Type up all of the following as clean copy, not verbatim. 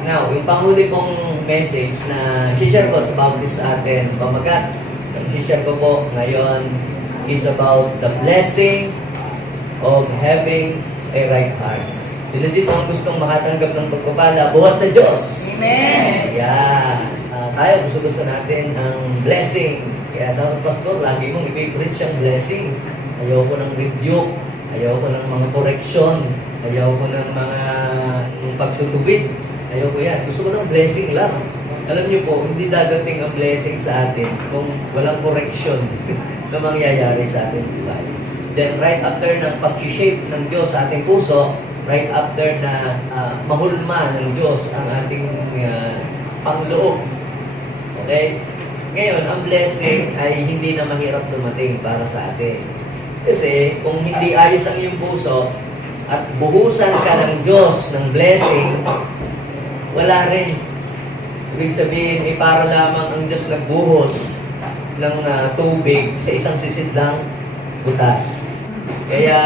Now, yung panghuli pong message na share ko sa bawat isa sa atin, pamagat, ang share ko po ngayon is about the blessing of having a right heart. Sino dito ang gustong makatanggap ng pagpapala buhat sa Diyos? Amen! Yeah. Tayo, gusto natin ang blessing. Kaya dapat, Pastor, lagi mong i-preach ang blessing. Ayoko ng rebuke, ayoko ng mga correction, ayoko ng mga pagtutubig. Ayoko yan. Gusto ko ng blessing lang. Alam niyo po, hindi dadating ang blessing sa atin kung walang correction na mangyayari sa ating buhay. Then, right after ng pag-shape ng Diyos sa ating puso, right after na mahulma ng Diyos ang ating pangloob. Okay? Ngayon, ang blessing ay hindi na mahirap dumating para sa atin. Kasi, kung hindi ayos ang iyong puso at buhusan ka ng Diyos ng blessing, wala rin. Ibig sabihin, para lamang ang Diyos nagbuhos ng tubig sa isang sisidlang butas. Kaya,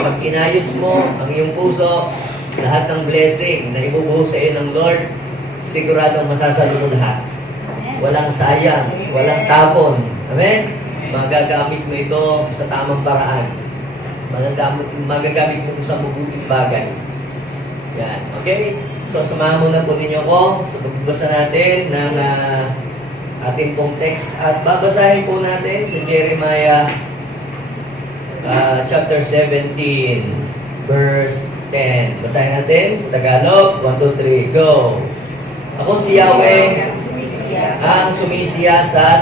pag inayos mo ang iyong puso, lahat ng blessing na ibubuhos sa iyo ng Lord, siguradong masasalo mo lahat. Walang sayang, walang tapon. Amen? Magagamit mo ito sa tamang paraan. Magagamit mo ito sa mabuting bagay. Yan. Okay? So, samahan muna po ninyo ko sa pagbabasa natin ng ating pong text. At babasahin po natin sa Jeremiah chapter 17, verse 10. Basahin natin sa Tagalog. 1, 2, 3, go! Ako si Yahweh, ang sumisiyasat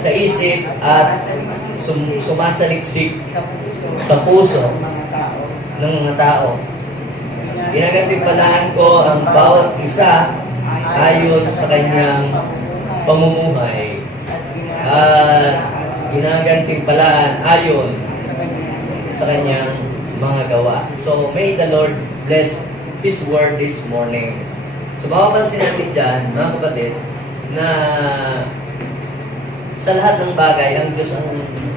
sa isip at sumasaliksik sa puso ng mga tao. Ginagantimpalaan ko ang bawat isa ayon sa kanyang pamumuhay at ginagantimpalaan ayon sa kanyang mga gawa. So, may the Lord bless His word this morning. So, mapapansin natin dyan, mga kapatid, na sa lahat ng bagay, ang Diyos ang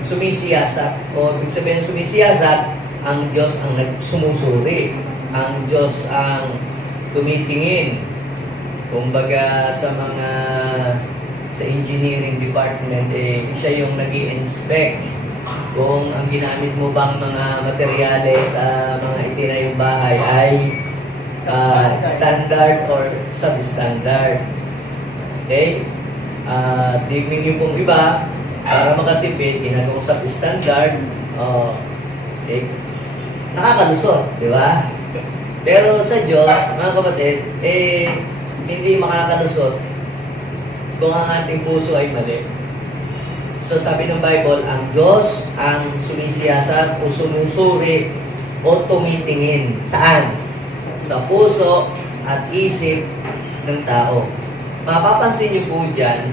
sumisiyasat. O, ibig sabihin sumisiyasat, ang Diyos ang nagsumusuri. Ang Diyos ang tumitingin. Kumbaga, sa engineering department, siya yung nag-i-inspect kung ang ginamit mo bang mga materyales sa mga itinayong bahay ay standard or substandard. Okay? Tignan niyo pong iba, para makatipid, ginagawang substandard, nakakalusot, di ba? Pero sa Diyos, mga kapatid, hindi makakalusot kung ang ating puso ay mali. So sabi ng Bible, ang Diyos ang sumisiyasat o sumusuri o tumitingin. Saan? Sa puso at isip ng tao. Mapapansin niyo po dyan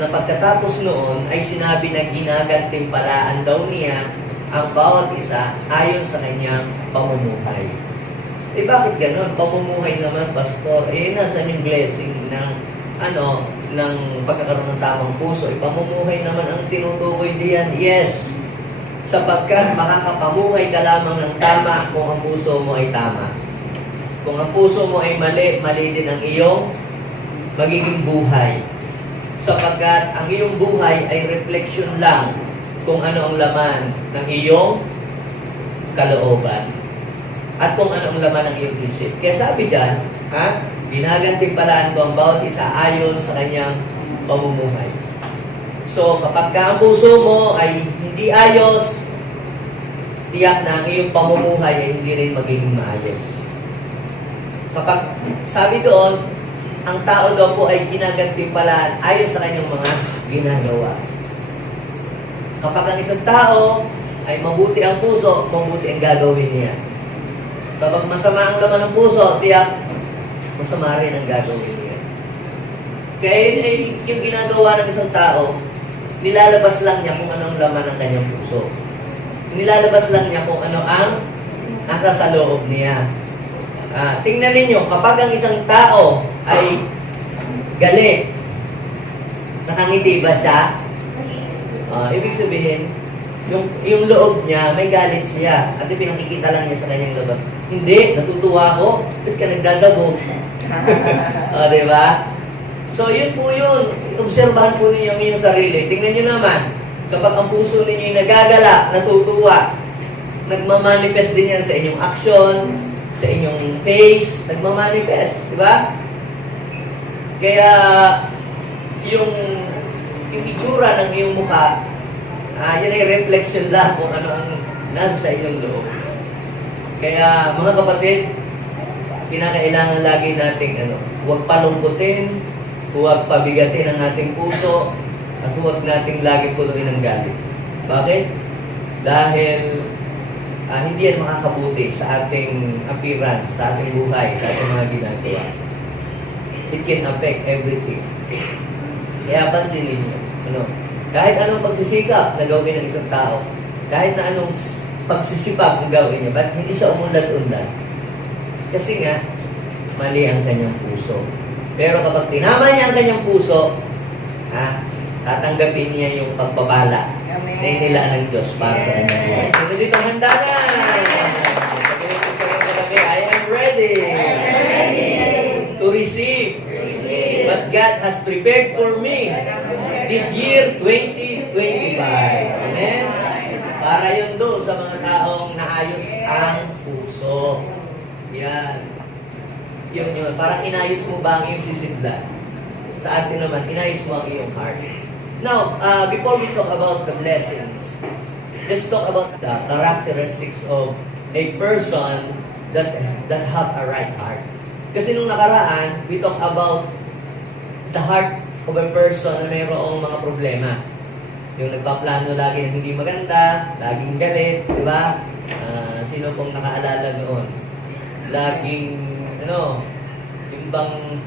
na pagkatapos noon ay sinabi na ginagantimpalaan daw niya ang bawat isa ayon sa kanyang pamumuhay. Bakit ganon? Pamumuhay naman, Pastor. Nasaan yung blessing ng pagkakaroon ng tamang puso? Pamumuhay naman ang tinutukoy diyan. Yes. Sapagkat makakapamuhay ka lamang ng tama kung ang puso mo ay tama. Kung ang puso mo ay mali, mali din ang iyong magiging buhay. Sapagkat ang iyong buhay ay reflection lang kung ano ang laman ng iyong kalooban. At kung ano ang laman ng iyong isip. Kaya sabi dyan, ginagantimpalaan ko ang bawat isa ayon sa kanyang pamumuhay. So, kapag ang puso mo ay hindi ayos, tiyak na ang iyong pamumuhay ay hindi rin magiging maayos. Kapag sabi doon, ang tao daw po ay ginagantimpalaan ayon sa kanyang mga ginagawa. Kapag ang isang tao ay mabuti ang puso, mabuti ang gagawin niya. Kapag masama ang laman ng puso, tiyak, masama rin ang gagawin niya. Kaya yun ay yung ginagawa ng isang tao, nilalabas lang niya kung ano ang laman ng kanyang puso. Nilalabas lang niya kung ano ang nasa sa loob niya. Tingnan ninyo, kapag ang isang tao ay galit, nakangiti ba siya? Ibig sabihin, yung loob niya, may galit siya. At ipinakikita lang niya sa kanyang labas. Hindi, natutuwa ako. Ba't ka nagdadabog? O, diba? So, yun po yun. Obserbahan po ninyo ang inyong sarili. Tingnan nyo naman, kapag ang puso ninyo nagagala, natutuwa, nagmamanifest din yan sa inyong action, sa inyong face, nagmamanifest. Diba? Kaya, yung itsura ng iyong mukha, yun ay reflection lang kung ano ang nasa inyong loob. Kaya, mga kapatid, kinakailangan lagi nating huwag palungkutin, huwag pabigatin ang ating puso, at huwag nating lagi punuin ng galit. Bakit? Dahil hindi yan makakabuti sa ating appearance, sa ating buhay, sa ating mga ginagawa. It can affect everything. Kaya pansinin niyo, kahit anong pagsisikap na gawin ng isang tao, kahit na anong pagsisipag na gawin niya, ba't hindi siya umunlad-unlad? Kasi nga, mali ang kanyang puso. Pero kapag tinama niya ang kanyang puso, tatanggapin niya yung pagbabala na inilaan ng Diyos para sa kanyang buhay. So, dito handa na! Sabihin ko sa mga katabi, I am ready to receive what God has prepared for me this year 2025. Amen? Para yun doon sa mga taong naayos ang puso. Yan. Yun. Parang inayos mo ba ang iyong sisidlan? Sa atin naman, inayos mo ang iyong heart. Now, before we talk about the blessings, let's talk about the characteristics of a person that have a right heart. Kasi nung nakaraan, we talk about the heart of a person na mayroong mga problema. Yung nagpaplano lagi ng hindi maganda, laging galit, di ba? Sino pong nakaalala noon? Laging, yung bang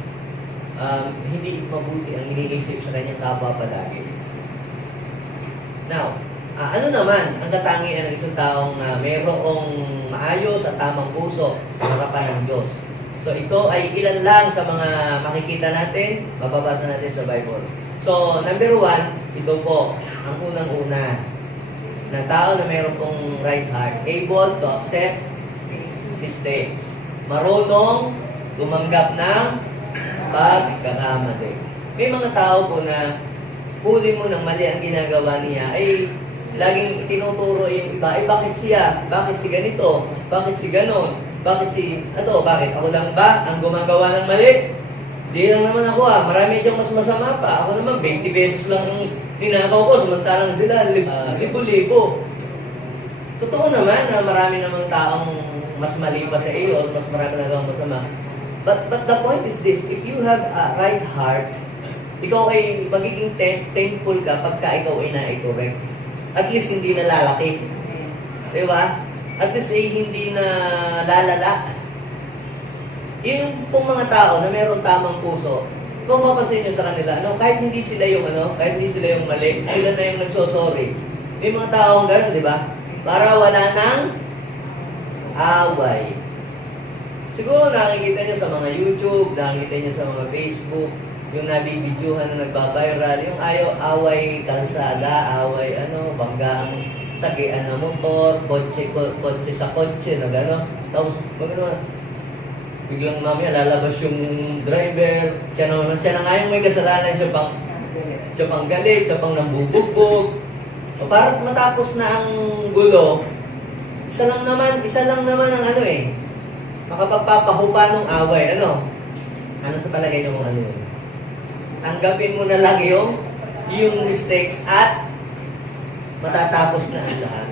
hindi mabuti ang iniisip sa kanyang kapwa palagi. Now, ano naman ang katangian ng isang taong mayroong maayos at tamang puso sa harapan ng Diyos? So, ito ay ilan lang sa mga makikita natin, mababasa natin sa Bible. So, number 1, ito po, ang unang-una, na tao na mayroon pong right heart, able to accept mistakes. Marunong tumanggap ng pagkakamali. May mga tao po na huli mo ng mali ang ginagawa niya, ay laging itinuturo yung iba, bakit siya? Bakit si ganito? Bakit si ganon? Bakit si, bakit? Ako lang ba ang gumagawa ng mali? Di lang naman ako marami diyang mas masama pa. Ako naman, 20 pesos lang ang ninakaw ko, samantalang sila, libo-libo. Totoo naman na marami namang taong mas mali pa sa iyo, o mas marami na gawang masama. But the point is this, if you have a right heart, ikaw ay magiging thankful ka pagka ikaw ay na-correct. At least hindi na lalaki. Di ba? At least ay hindi na lalala. Yung pong mga tao na mayroong tamang puso, kung mapapansin nyo sa kanila, kahit hindi sila yung kahit hindi sila yung mali, sila na yung nagsosorry. May mga taong gano'n, di ba? Para wala nang away. Siguro nakikita nyo sa mga YouTube, nakikita nyo sa mga Facebook, yung nabibidyohan na nagbabiral, yung away kalsada, away banggaan, sakian na motor, kotse sa kotse, na gano'n. Tapos, biglang mamaya lalabas yung driver, siya na nga yung may kasalanan, siya pang galit, siya pang nambubugbog. O para matapos na ang gulo, isa lang naman ang makapagpapahupa ng away. Ano sa palagay niyo kung ano yun? Tanggapin mo na lang yung mistakes at matatapos na ang lahat.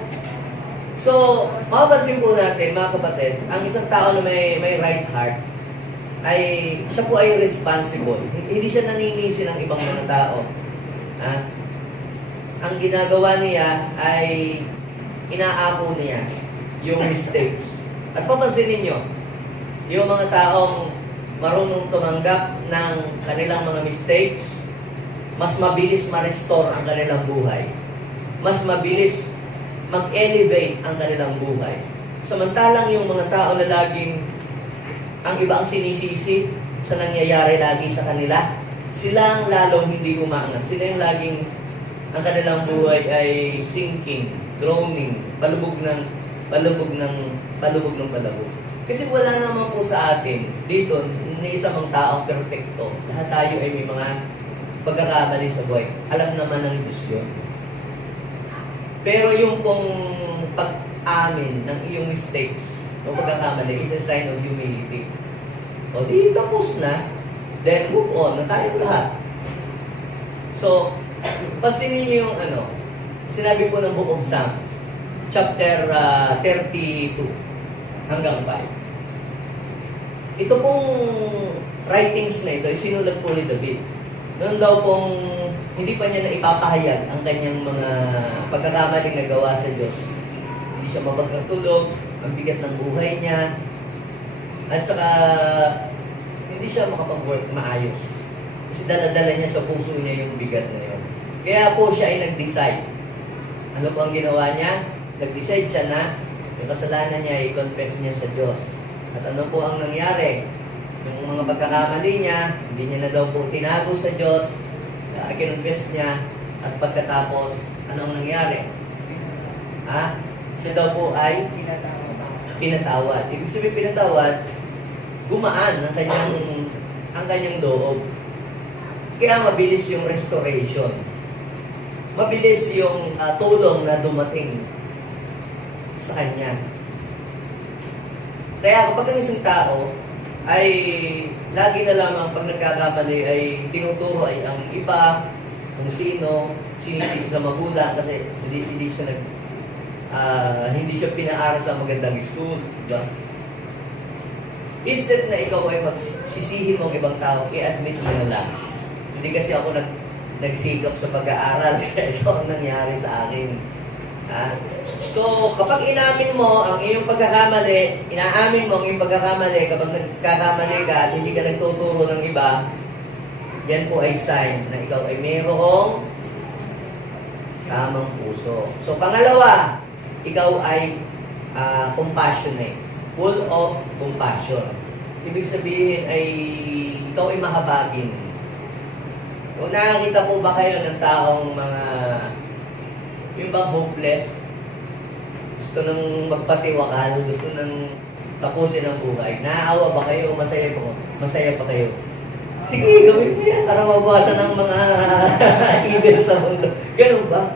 So, mapapansin po natin, mga kapatid, ang isang tao na may right heart, ay siya po ay responsible. Hindi siya naninisi ng ibang mga tao. Ang ginagawa niya ay inaapo niya yung mistakes. At papansin ninyo, yung mga taong marunong tumanggap ng kanilang mga mistakes, mas mabilis ma-restore ang kanilang buhay. Mas mabilis mag-elevate ang kanilang buhay. Samantalang yung mga tao na laging ang iba ang sinisisi sa nangyayari lagi sa kanila, sila ang lalong hindi umaangat. Sila yung laging ang kanilang buhay ay sinking, drowning, palubog ng palubog. Kasi wala naman po sa atin dito na isa mang taong perfecto. Lahat tayo ay may mga pagkakamali sa buhay. Alam naman ng Diyos yun. Pero yung pong pag-amin ng iyong mistakes o pagkakamali is a sign of humility. O di tapos na, then move on na tayong lahat. So, pansinin niyo yung sinabi po ng Book of Psalms, chapter 32 hanggang 5. Ito pong writings na ito, sinulat po ni David. Noon daw pong hindi pa niya na ipapahayag ang kanyang mga pagkakamaling nagawa sa Diyos. Hindi siya mapagkatulog, ang bigat ng buhay niya, at saka hindi siya makapag-work maayos. Kasi dala-dala niya sa puso niya yung bigat na yun. Kaya po siya ay nag-decide. Ano po ang ginawa niya? Nag-decide siya na yung kasalanan niya ay i-confess niya sa Diyos. At ano po ang nangyari? Yung mga pagkakamali niya, hindi niya na daw po tinago sa Diyos, i-confess niya, at pagkatapos, anong nangyari? Siya daw po ay pinatawad. Ibig sabihin pinatawad, gumaan ang kanyang loob. Kaya mabilis yung restoration. Mabilis yung tulong na dumating sa kanya. Kaya kapag ang isang tao ay lagi na lamang pag nagkakamali ay tinuturo ay ang iba, kung sino, sinitis na magulang kasi hindi siya pinaaral sa magandang school, diba? Instead na ikaw ay magsisihin mo ang ibang tao, i-admit mo na lang. Hindi kasi ako nagsikap sa pag-aaral, kaya ito ang nangyari sa akin. So, kapag inamin mo ang iyong pagkakamali, inaamin mo ang iyong pagkakamali, kapag nagkakamali ka at hindi ka nagtuturo ng iba, yan po ay sign na ikaw ay mayroong tamang puso. So, pangalawa, ikaw ay compassionate, full of compassion. Ibig sabihin ay ikaw ay mahabagin. Kung nakakita po ba kayo ng taong yung bang hopeless, gusto nang magpatiwakal, gusto nang tapusin ang buhay, naaawa ba kayo o masaya pa kayo? Sige, gawin mo yan para mabawasan ang mga evil sa mundo. Ganun ba?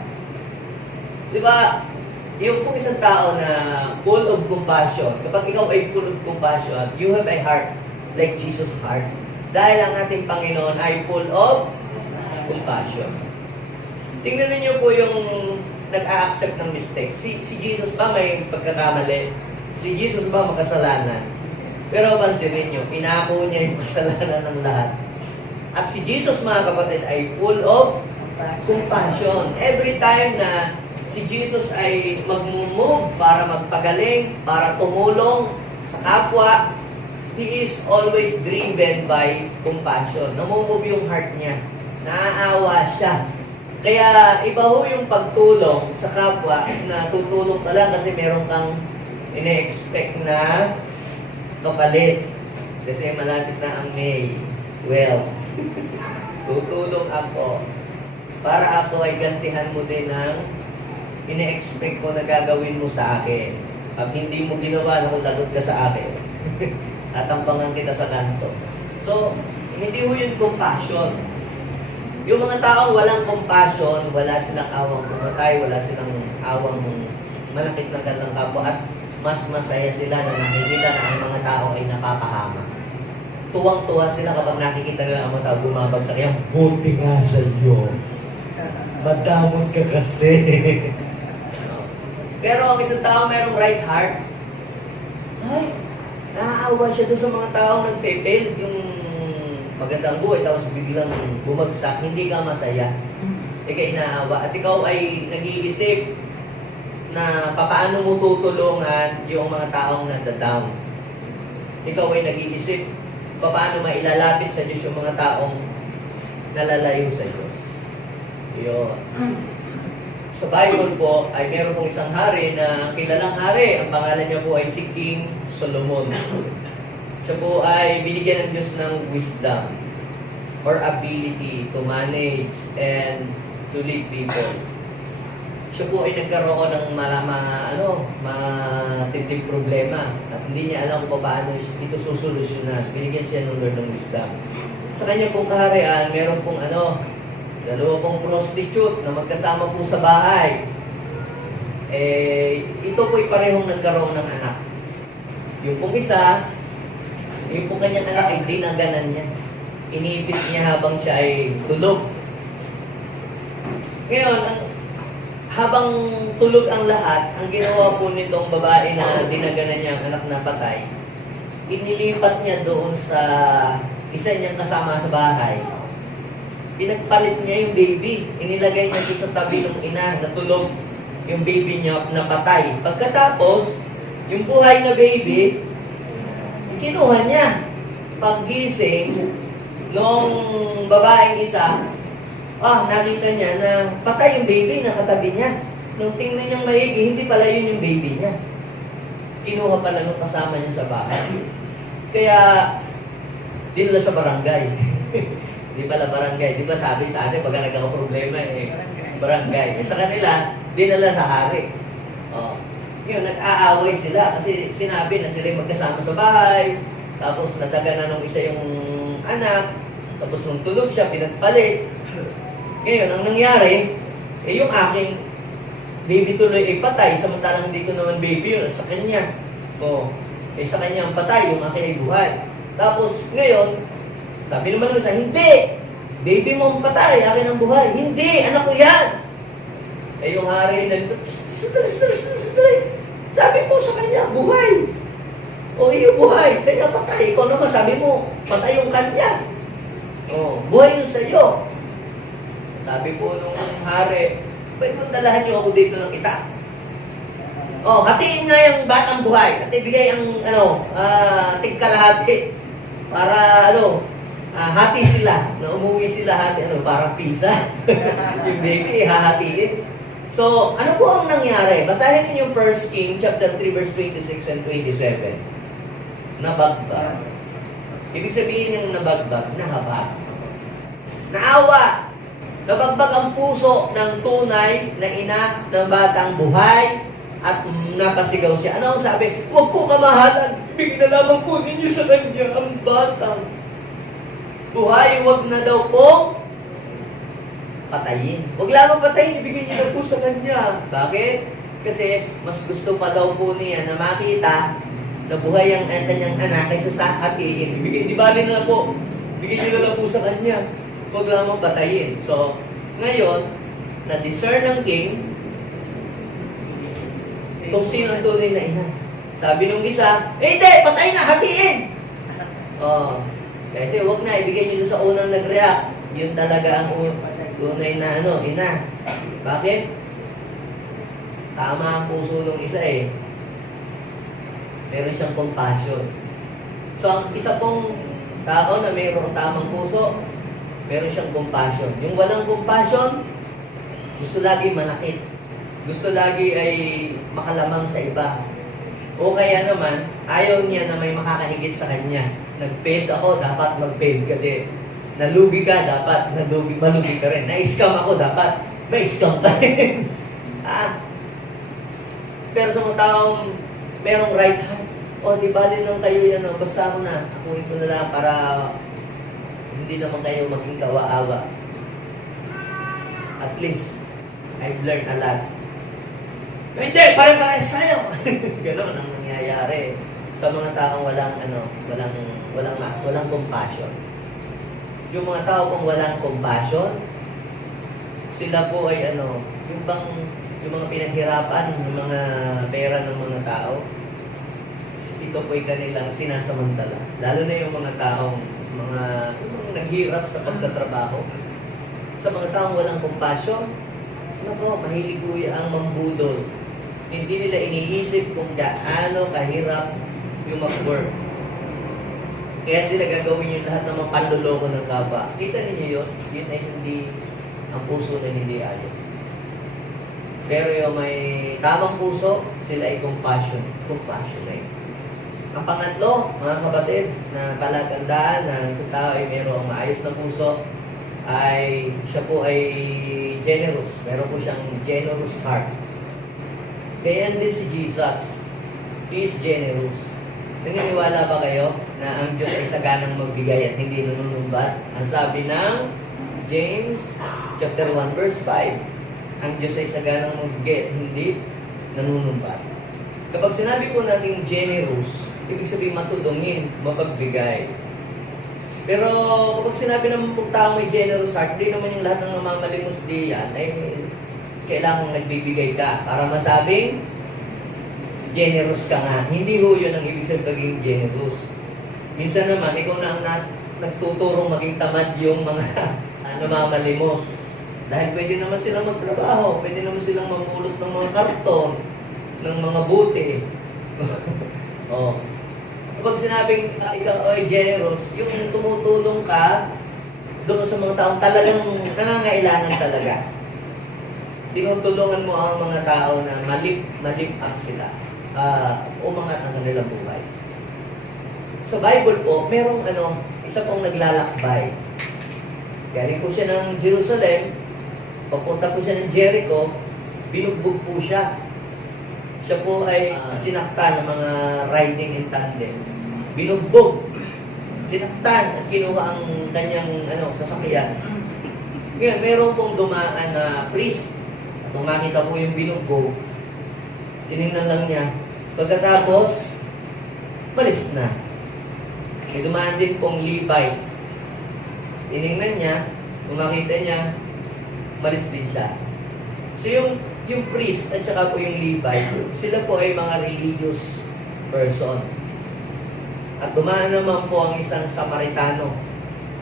Di ba? Yung kung isang tao na full of compassion, kapag ikaw ay full of compassion, you have a heart like Jesus' heart. Dahil ang ating Panginoon ay full of compassion. Tingnan niyo po yung nag-a-accept ng mistakes. Si Jesus ba may pagkakamali? Si Jesus ba makasalanan? Pero pansinin niyo, pinako niya yung kasalanan ng lahat. At si Jesus, mga kapatid, ay full of compassion. Every time na si Jesus ay mag-move para magpagaling, para tumulong sa kapwa, He is always driven by compassion. Namumove yung heart niya. Naaawa siya. Kaya iba ho yung pagtulong sa kapwa na tutulong ka lang kasi meron kang ine-expect na kapalit. Kasi malapit na ang May. Well, tutulong ako para ako ay gantihan mo din ng ine-expect ko na gagawin mo sa akin. Pag hindi mo ginawa, lagot ka sa akin. Tatampangan kita sa kanto. So, hindi ho yun compassion. Yung mga taong walang compassion, wala silang awang pumatay, wala silang awang malakit na kanilang kapwa, at mas masaya sila na nakikita na ang mga tao ay napapahama. Tuwang-tuwa sila kapag nakikita nila ang mga tao bumabagsak. Kaya, buti nga sa iyo. Madamot ka kasi. Pero ang isang tao mayroong right heart, ay, naaawa siya doon sa mga taong nagpe-fail, yung magandang buhay, tapos biglang bumagsak, hindi ka masaya. Ikaw inaawa. At ikaw ay nag-iisip na paano mo tutulungan yung mga taong nanda-down. Ikaw ay nag-iisip paano mailalapit sa Diyos yung mga taong nalalayo sa Diyos. Yun. Sa Bible po, ay meron pong isang hari na kilalang hari. Ang pangalan niya po ay si King Solomon. Siya po ay binigyan ng Diyos ng wisdom or ability to manage and to lead people. siya po ay nagkaroon ng matinding problema at hindi niya alam kung paano ito susolusyonan. Binigyan siya ng Lord ng wisdom. Sa kanya pong kaharian, meron pong dalawa pong prostitute na magkasama po sa bahay. Ito po'y parehong nagkaroon ng anak. Yung pong isa, yung pong kanyang anak ay dinaganan niya. Inipit niya habang siya ay tulog. Ngayon, habang tulog ang lahat, ang ginawa po nitong babae na dinaganan niya ang anak na patay, inilipat niya doon sa isa niyang kasama sa bahay. Pinagpalit niya yung baby. Inilagay niya doon sa tabi ng ina na tulog yung baby niya na patay. Pagkatapos, yung buhay na baby, kinuha niya. Paggising nung babaeng isa, nakita niya na patay yung baby na katabi niya. Nung tingnan niyang maigi, hindi pala yun yung baby niya. Kinuha pala nung kasama niya sa bahay. Kaya, dinala sa barangay. Di pala barangay. Di ba sabi sa atin, pagka nagkakaproblema barangay. Sa kanila, dinala sa hari. Yun, nag-aaway sila kasi sinabi na sila magkasama sa bahay. Tapos nataga na nung isa yung anak. Tapos nung tulog siya, pinagpalit. Ngayon, ang nangyari, yung aking baby tuloy ay patay, samantalang hindi ko naman baby yun at sa kanya. Sa kanya ang patay, yung aking ay buhay. Tapos, ngayon, sabi naman nung isa, hindi! Baby mo ang patay, akin ang buhay. Hindi! Anak ko yan! Yung hari nalito, sabi mo sa kanya, buhay! Iyo buhay, kanya patay. Ikaw naman, sabi mo, patay yung kanya. Buhay yun sa'yo. Sabi po nung hari, pwede mong dalahan niyo ako dito ng kita. Hatiin nga yung batang buhay. At ibigay ang, tigkalahati. Para, hati sila. Na umuwi sila hati, parang pizza. Yung baby, hahatiin. So, ano po ang nangyari? Basahin niyo yung 1 King, chapter 3, verse 26 and 27. Nabagbag. Ibig sabihin ng nabagbag, nahabag. Naawa. Nabagbag ang puso ng tunay na ina ng batang buhay at napasigaw siya. Ano ang sabi? Huwag po kamahalan. Bigyan na lamang po ninyo sa kanya ang batang buhay. Huwag na daw po patayin. Huwag lamang patayin. Ibigay niyo na po sa kanya. Bakit? Kasi mas gusto pa daw po niya na makita na buhay ang kanyang anak kaysa sa hatiin. Ibigay, di ba rin na po? Bigyan niyo na lang po sa kanya. Huwag lamang patayin. So, ngayon, na-discern ng king kung sino ang tunay na ina. Sabi nung isa, hindi, patay na, hatiin! Kasi huwag na, ibigay niyo sa unang nag-react. Yun talaga ang tunay na ina. Bakit? Tama ang puso ng isa Meron siyang compassion. So, ang isa pong tao na mayroong tamang puso, meron siyang compassion. Yung walang compassion, gusto lagi manakit. Gusto lagi ay makalamang sa iba. O kaya naman, ayaw niya na may makakahigit sa kanya. Nag-fail ako, dapat mag-fail ka din. Nalugi ka, dapat malugi ka rin. Na-scam ako, dapat ma-scam ka rin. Pero sa mga taong merong right hand, di bali lang kayo yan, basta ako na, akuin ko na lang para hindi naman kayo maging kawa-awa. At least, I've learned a lot. Hindi, pare-pares tayo! Ganon ang nangyayari sa mga taong walang compassion. Yung mga tao kung walang compassion, sila po ay yung mga pinaghirapan ng mga pera ng mga tao, ito po ay kanilang sinasamantala. Lalo na yung mga taong yung naghirap sa pagtatrabaho. Sa mga taong walang compassion, mahilig po ang mambudol. Hindi nila iniisip kung gaano kahirap yung mag-work. Kaya sila gagawin yung lahat ng mga panluloko ng kapwa. Kita ninyo yun? Yun ay hindi, ang puso na hindi ayos. Pero yung may tamang puso, sila ay compassionate. Ang pangatlo, mga kapatid, na palatandaan na isang tao ay mayroong maayos na puso ay siya po ay generous. Meron po siyang generous heart. Kaya din si Jesus. He is generous. Naniniwala ba kayo na ang Diyos ay saganang magbigay at hindi nanunumbat? Ang sabi ng James chapter 1 verse 5, ang Diyos ay saganang magbigay at hindi nanunumbat. Kapag sinabi po natin generous, ibig sabihin matulungin, mapagbigay. Pero kapag sinabi naman po tao may generous heart, hindi naman yung lahat ng namamalimos diyan ay kailangang nagbibigay ka para masabing generous ka nga. Hindi ho yun ang ibig sabihin pagiging generous. Minsan naman, ikaw na ang nagtuturong maging tamad yung mga namamalimos. Dahil pwede naman silang magtrabaho, pwede naman silang mamulot ng mga karton, ng mga buti. Oh. Kapag sinabing ikaw ay generous, yung tumutulong ka doon sa mga taong talagang nangangailangan talaga. Tinutulungan mo ang mga tao na malip-up sila. Umangat ang kanilang buhay. Sa Bible po, merong isa pong naglalakbay. Galing po siya ng Jerusalem, papunta po siya ng Jericho, binugbog po siya. Siya po ay sinaktan ng mga riding in tandem. Binugbog. Sinaktan at kinuha ang kanyang sasakyan. Ngayon, meron pong dumaan na priest. Kung makita po yung binugbog, tinignan lang niya. Pagkatapos, malis na. May dumaan din pong Levite. Tinignan niya, kung makita niya, malis din siya. So yung priest at saka po yung Levite, sila po ay mga religious person. At dumaan naman po ang isang Samaritano.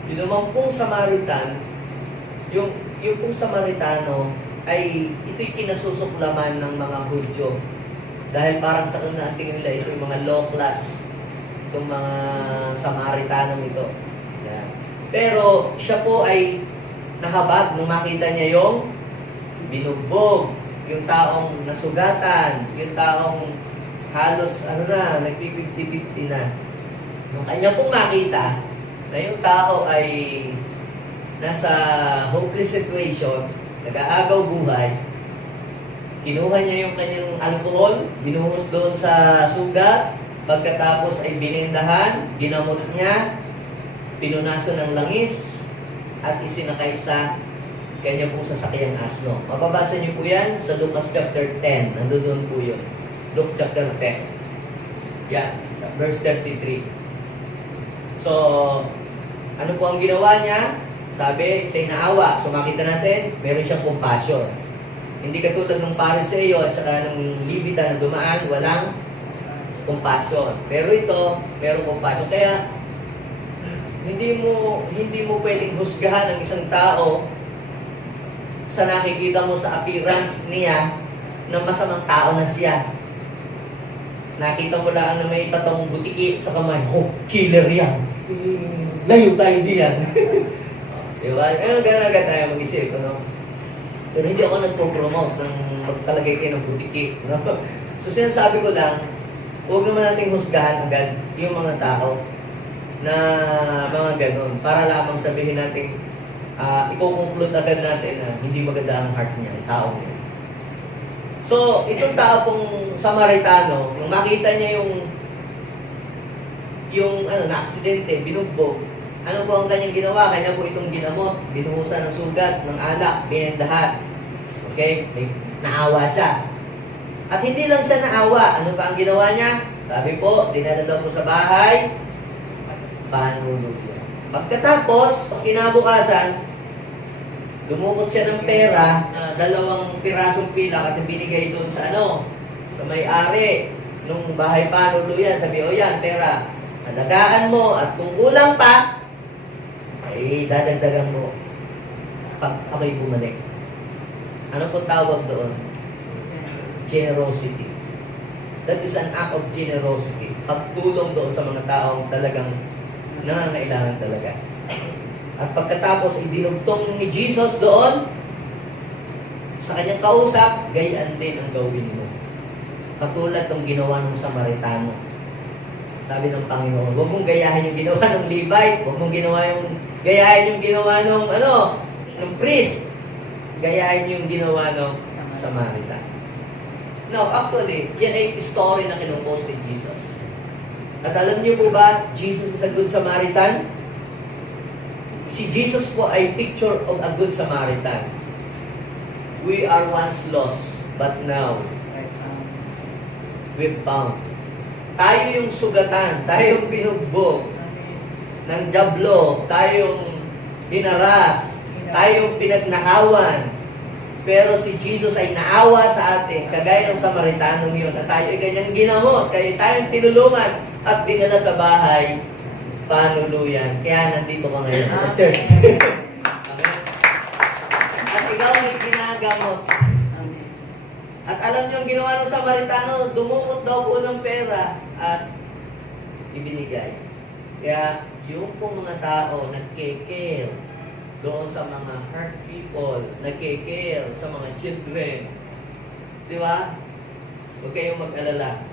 Yun naman pong Samaritan, yung pong Samaritano ay ito'y kinasusuklaman ng mga Hudyo. Dahil parang sa kanila tingin nila ito yung mga low class, itong mga Samaritanong ito. Yeah. Pero siya po ay nahabag nung makita niya yung binugbog, yung taong nasugatan, yung taong halos nag-50-50 na. Nung kanya pong makita na yung tao ay nasa hopeless situation, nag-aagaw buhay, kinuha niya yung kanyang alcohol, binuhos doon sa sugat, pagkatapos ay binindahan, ginamot niya, pinunaso ng langis, at isinakay sa kanya po sasakyang asno. Mababasa niyo po yan sa Lucas chapter 10. Nandoon po yun. Luke chapter 10. Yan, verse 33. So, ano po ang ginawa niya? Sabi, siya'y naawa. So, makita natin, meron siyang compassion. Hindi katulad ng Pariseo at saka ng Levita na dumaan, walang compassion. Pero ito, merong compassion. Kaya, hindi mo pwedeng husgahan ang isang tao sa nakikita mo sa appearance niya na masamang tao na siya. Nakita mo lang na may tatong butiki sa kamay. Oh, killer yan. Layo tayo diyan. Diba? Ganun agad tayo mag-isip. Pero hindi ako nagpo-promote ng magtalagay kayo ng butiki. So sinasabi ko lang, huwag naman natin husgahan agad yung mga tao na mga ganun. Para lamang sabihin natin, i-conclude agad natin na hindi maganda ang heart niya, ang tao niya. So, itong tao pong Samaritano, nung makita niya yung na-aksidente, binugbog, ano po ang kanyang ginawa? Kanya po itong ginamot, binuhusan ng sugat, ng alak, binendahan. Okay? Naawa siya. At hindi lang siya naawa. Ano pa ang ginawa niya? Sabi po, dinala daw po sa bahay, panulog niya. Pagkatapos, kinabukasan, lumukot siya ng pera, 2 pirasong pilak at binigay doon sa sa may-ari nung bahay panulo yan. Sabi, o yan, pera, alagaan mo at kung kulang pa, ay dadagdagan mo pag ako'y bumalik. Ano po tawag doon? Generosity. That is an act of generosity. Pagtulong doon sa mga taong talagang nangangailangan talaga. At pagkatapos, idinugtong ni Jesus doon sa kanyang kausap, gayaan din ang gawin mo. Katulad ng ginawa ng Samaritano. Sabi ng Panginoon, huwag mong gayahin yung ginawa ng Levite, huwag mong ginawa yung Gayahin yung ginawa ng priest. Gayahin yung ginawa ng Samaritan. Now, actually, yan ay story na kinupost ni Jesus. At alam niyo po ba, Jesus is a good Samaritan? Si Jesus po ay picture of a good Samaritan. We are once lost, but now, we've found. Tayo yung sugatan, tayo yung binugbog ng dyablo, tayo yung hinaras, tayo yung pinagnakawan. Pero si Jesus ay naawa sa atin, kagaya ng Samaritanong yun, at tayo ay kanyang ginamot, kaya tayong tinulungan at dinala sa bahay, panuluyan. Kaya nandito ka ngayon sa church. Amen. At ikaw ay ginagamot. At alam niyo ang ginawa ng Samaritano, dumukot daw po ng pera at ibinigay. Kaya yung po mga tao nagke-care doon sa mga hurt people, nagke-care sa mga children. Di ba? Huwag kayong mag-alala.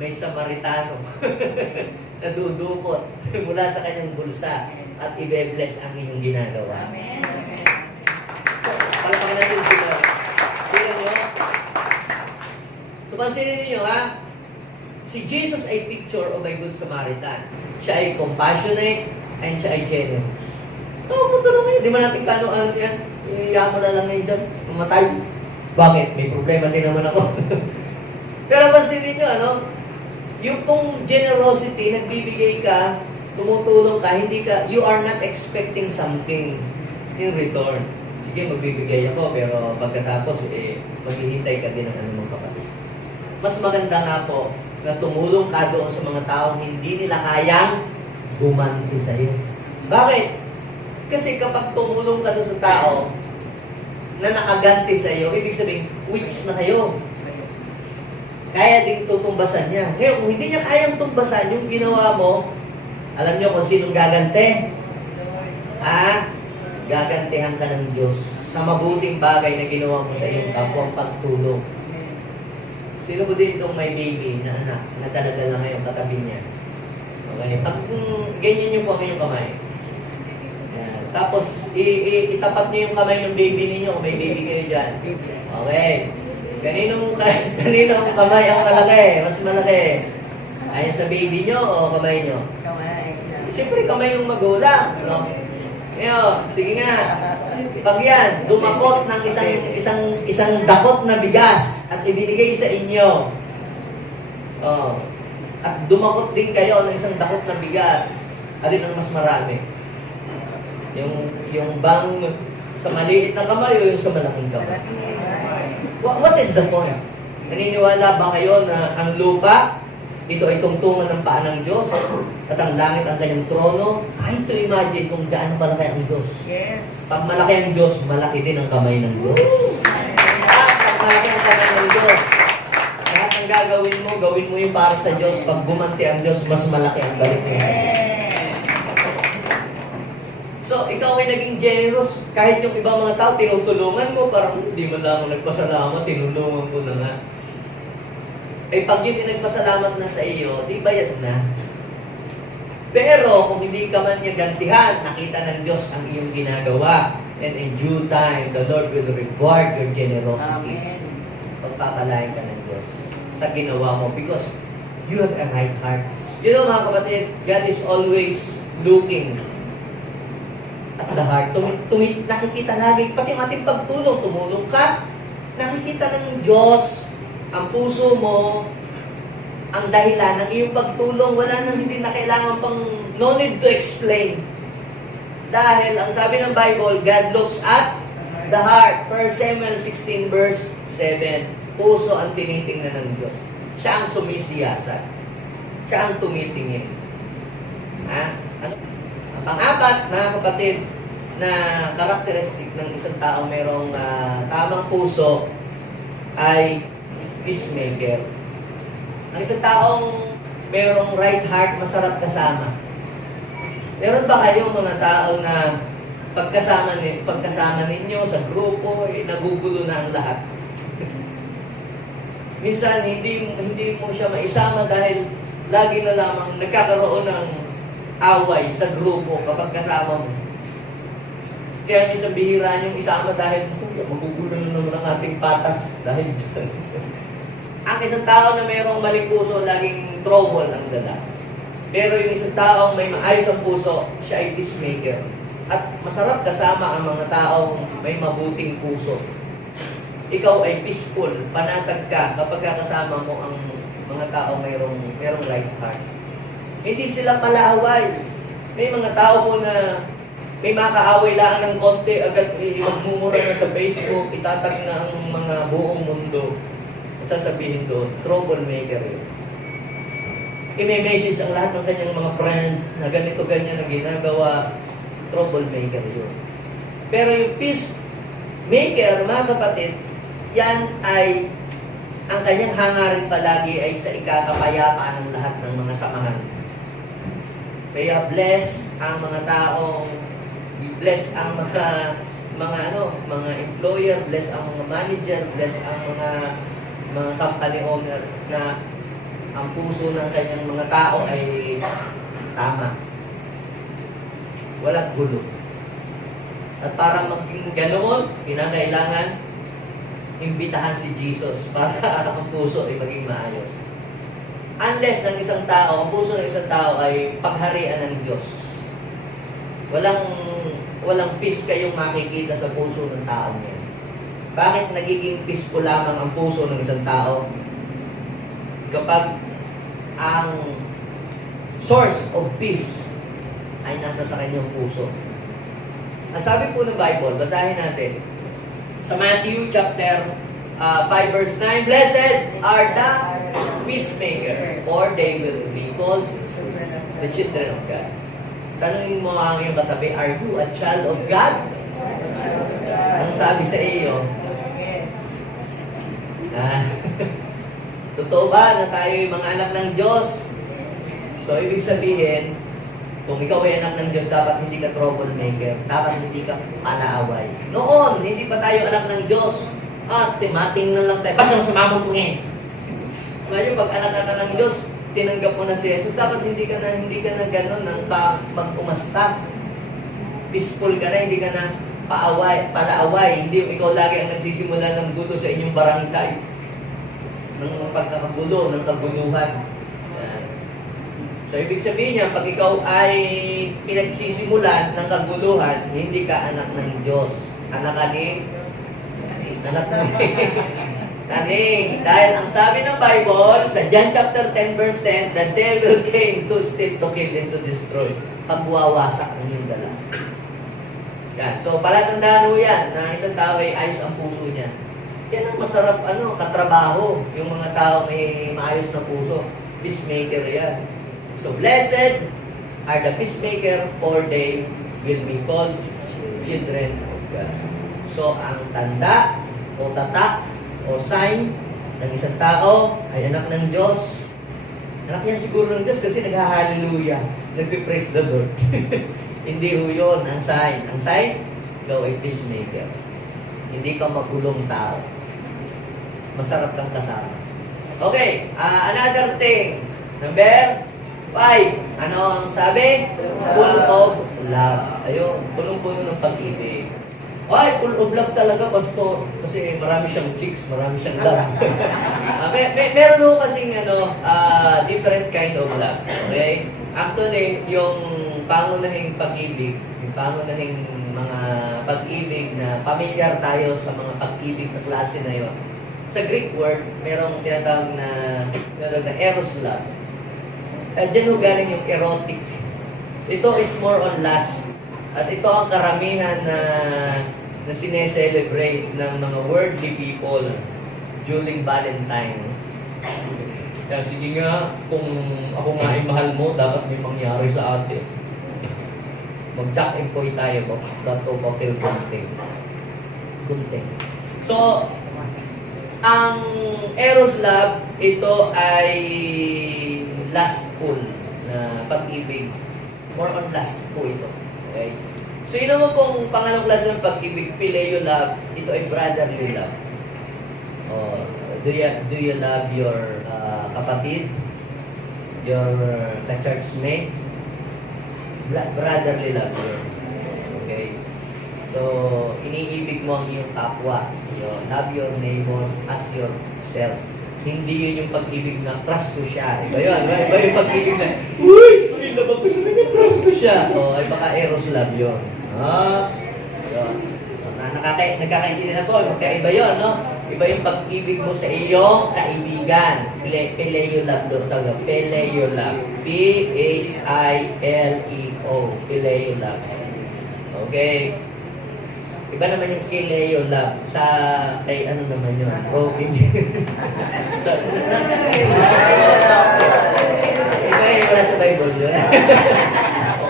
May Samaritano na dudukot mula sa kanyang bulsa at i-bless ang inyong ginagawa. Amen. So, palapang natin sila. Tingnan nyo. So, pansinin ninyo, ha? Si Jesus ay picture of a good Samaritan. Siya ay compassionate and siya ay generous. Punta lang ngayon. Di man natin kano-ano yan. Iyaman na lang ngayon dyan. Mamatay. Bakit? May problema din naman ako. Pero pansinin nyo, yung pong generosity, nagbibigay ka, tumutulong ka, you are not expecting something in return. Sige, magbibigay ako, pero pagkatapos, maghihintay ka din ng anumang kapatid. Mas maganda nga po, na tumulong ka doon sa mga taong hindi nila kayang gumanti sa'yo. Bakit? Kasi kapag tumulong ka doon sa tao na nakaganti sa'yo, ibig sabihin, weeks na kayo. Kaya din tutumbasan niya. Ngayon, kung hindi niya kayang tumbasan yung ginawa mo, alam niyo kung sinong gagante? Gagantihan ka ng Diyos sa mabuting bagay na ginawa mo sa iyong kapwang pagtulong. Sino po din itong may baby na anak, na dala-dala ngayon katabi niya? Okay? Pag ganyan niyo po ang inyong kamay. Yan. Tapos, itapat niyo yung kamay ng baby ninyo kung may baby kayo dyan. Okay. Kaninong kamay ang malaki? Mas malaki. Ayon sa baby nyo o kamay nyo? Kamay. Siyempre, kamay yung magulang. No? Ngayon, sige nga. Pag yan, dumakot ng isang dakot na bigas at ibinigay sa inyo. At dumakot din kayo ng isang dakot na bigas. Alin ang mas marami? Yung bang sa maliit na kamay o yung sa malaking kamay? What is the point? Naniniwala ba kayo na ang lupa, ito ay tungtungan ng paa ng Diyos at ang langit ang kanyang trono? Kahit to imagine kung gaano palaki ang Diyos. Yes. Pag malaki ang Diyos, malaki din ang kamay ng Diyos. At pag malaki ang kamay ng Diyos, lahat ang gawin mo yung para sa Diyos. Pag gumanti ang Diyos, mas malaki ang balik mo. So, ikaw ay naging generous. Kahit yung ibang mga tao, tinutulungan mo, parang hindi mo lang nagpasalamat, tinulungan mo na nga. Pag yun nagpasalamat na sa iyo, di bayad na. Pero, kung hindi ka man niya gantihan, nakita ng Diyos ang iyong ginagawa. And in due time, the Lord will reward your generosity. Amen. Pagpapalain ka ng Diyos sa ginawa mo because you have a right heart. You know mga kapatid, God is always looking at the heart. Nakikita lagi, pati yung ating pagtulong, tumulong ka, nakikita ng Diyos ang puso mo, ang dahilan ng iyong pagtulong, wala nang hindi na kailangan pang no need to explain. Dahil ang sabi ng Bible, God looks at the heart. 1 Samuel 16 verse 7, puso ang tinitingnan ng Diyos. Siya ang sumisiyasat. Siya ang tumitingin. Ang pang-apat, mga kapatid, na karakteristik ng isang tao merong tamang puso ay peacemaker. Ang isang taong merong right heart, masarap kasama. Meron ba kayong mga tao na pagkasama ninyo sa grupo, nagugulo na ang lahat? Minsan, hindi mo siya maisama dahil lagi na lamang nagkakaroon ng away sa grupo kapag kasama mo. Kaya minsan bihira niyong isama dahil magugulo na naman ang ating patas dahil ang isang tao na mayroong maling puso, laging trouble ang dala. Pero yung isang taong may maayos ang puso, siya ay peacemaker. At masarap kasama ang mga taong may mabuting puso. Ikaw ay peaceful, panatag ka kapag kasama mo ang mga taong mayroong right heart. Hindi sila palaaway. May mga tao po na may makaaway lang ng konti, agad magmumura na sa Facebook, itatag na ang mga buong mundo. At sasabihin doon, troublemaker yun. I-message ang lahat ng kanyang mga friends na ganito, ganyan na ginagawa, troublemaker yun. Pero yung peacemaker, mga kapatid, yan ay, ang kanyang hangarin palagi ay sa ikakapayapaan ng lahat ng mga samahan. Kaya bless ang mga taong, bless ang mga employer, bless ang mga manager, bless ang mga company owner na ang puso ng kanyang mga tao ay tama. Walang gulo. At para maging ganoon, kinakailangan imbitahan si Jesus para ang puso ay maging maayos. Unless ng isang tao, ang puso ng isang tao ay pagharian ng Diyos. Walang peace kayong makikita sa puso ng tao niya. Bakit nagiging peaceful lamang ang puso ng isang tao? Kapag ang source of peace ay nasa sa kanyang puso. Ang sabi po ng Bible, basahin natin. Sa Matthew chapter 5 verse 9, Blessed are the peacemakers, for they will be called the children of God. Tanungin mo ang iyong katabi, are you a child of God? Anong sabi sa iyo? Totoo ba na tayo yung mga anak ng Diyos? So, ibig sabihin, kung ikaw ay anak ng Diyos, dapat hindi ka troublemaker. Dapat hindi ka alaaway. Noon, hindi pa tayo anak ng Diyos. Timating na lang tayo. Basta masama mo tungin. Ngayon, pag anak na ng Diyos, tinanggap mo na si Jesus, dapat hindi ka na gano'n nang mag-umasta. Peaceful ka na, hindi ka na palaaway. Hindi ikaw lagi ang nagsisimula ng gulo sa inyong barangay. Ng pagkakagulo, ng kaguluhan. Yan. So, ibig sabihin niya, pag ikaw ay pinagsisimulan ng kaguluhan, hindi ka anak ng Diyos. Anak ka ni? Anak ni? Taning. Dahil ang sabi ng Bible, sa John chapter 10 verse 10, the devil came to steal, to kill, and to destroy. Pagwawasak ang iyong dala. Yan. So, palatandaan mo yan, na isang tao ay ayos ang puso niya. Yan ang masarap, katrabaho. Yung mga tao may maayos na puso. Peacemaker yan. So, blessed are the peacemaker, for they will be called children of God. So, ang tanda, o tatak, o sign ng isang tao ay anak ng Diyos. Anak yan siguro ng Diyos kasi nag-hallelujah. Nag-praise the Lord. Hindi ho yun ang sign. Ang sign, ikaw ay peacemaker. Hindi ka magulong tao. Masarap kang kasama. Okay, another thing. Number 5. Ano ang sabi? Full of love. Ayun, punong-puno ng pag-ibig. Ay, full of love talaga, pastor. Kasi marami siyang chicks, marami siyang love. Meron ho kasing different kind of love. Okay? Actually, yung pangunahing pag-ibig, yung pangunahing mga pag-ibig na pamilyar tayo sa mga pag-ibig na klase na yon. Sa Greek word, merong tinatawag na eros love. Diyan ho galing yung erotic. Ito is more on lust. At ito ang karamihan na sineselebrate ng mga worldly people during Valentine's. Kaya sige nga, kung ako nga ay mahal mo, dapat may mangyari sa atin. Mag-check-in tayo, bato papel gunting. So, ang eros love, ito ay lustful na pag-ibig. More on lust po ito. Okay? So, yun naman pong pangalawang klase ng pag-ibig, phileo love, ito ay brotherly love. Do you love your kapatid? Your ka-churchmate? Brotherly love yun. Okay? So, iniibig mo ang iyong kapwa. Love your neighbor as yourself. Hindi yun yung pag-ibig na crush ko siya. Iba yun. Iba yung pag-ibig na, uy! Pakilabag ko siya, crush ko siya. O, ay baka eros love yun. Yun. So, nagkakaintindihan na po. Magkaiba yun, no? Iba yung pag-ibig mo sa iyong kaibigan. Phileo love doon. Phileo love. Phileo. Phileo love. Okay? Iba naman yung Kileo love. Sa, kay ano naman yun? Robin. So, iba yung wala sa Bible yun.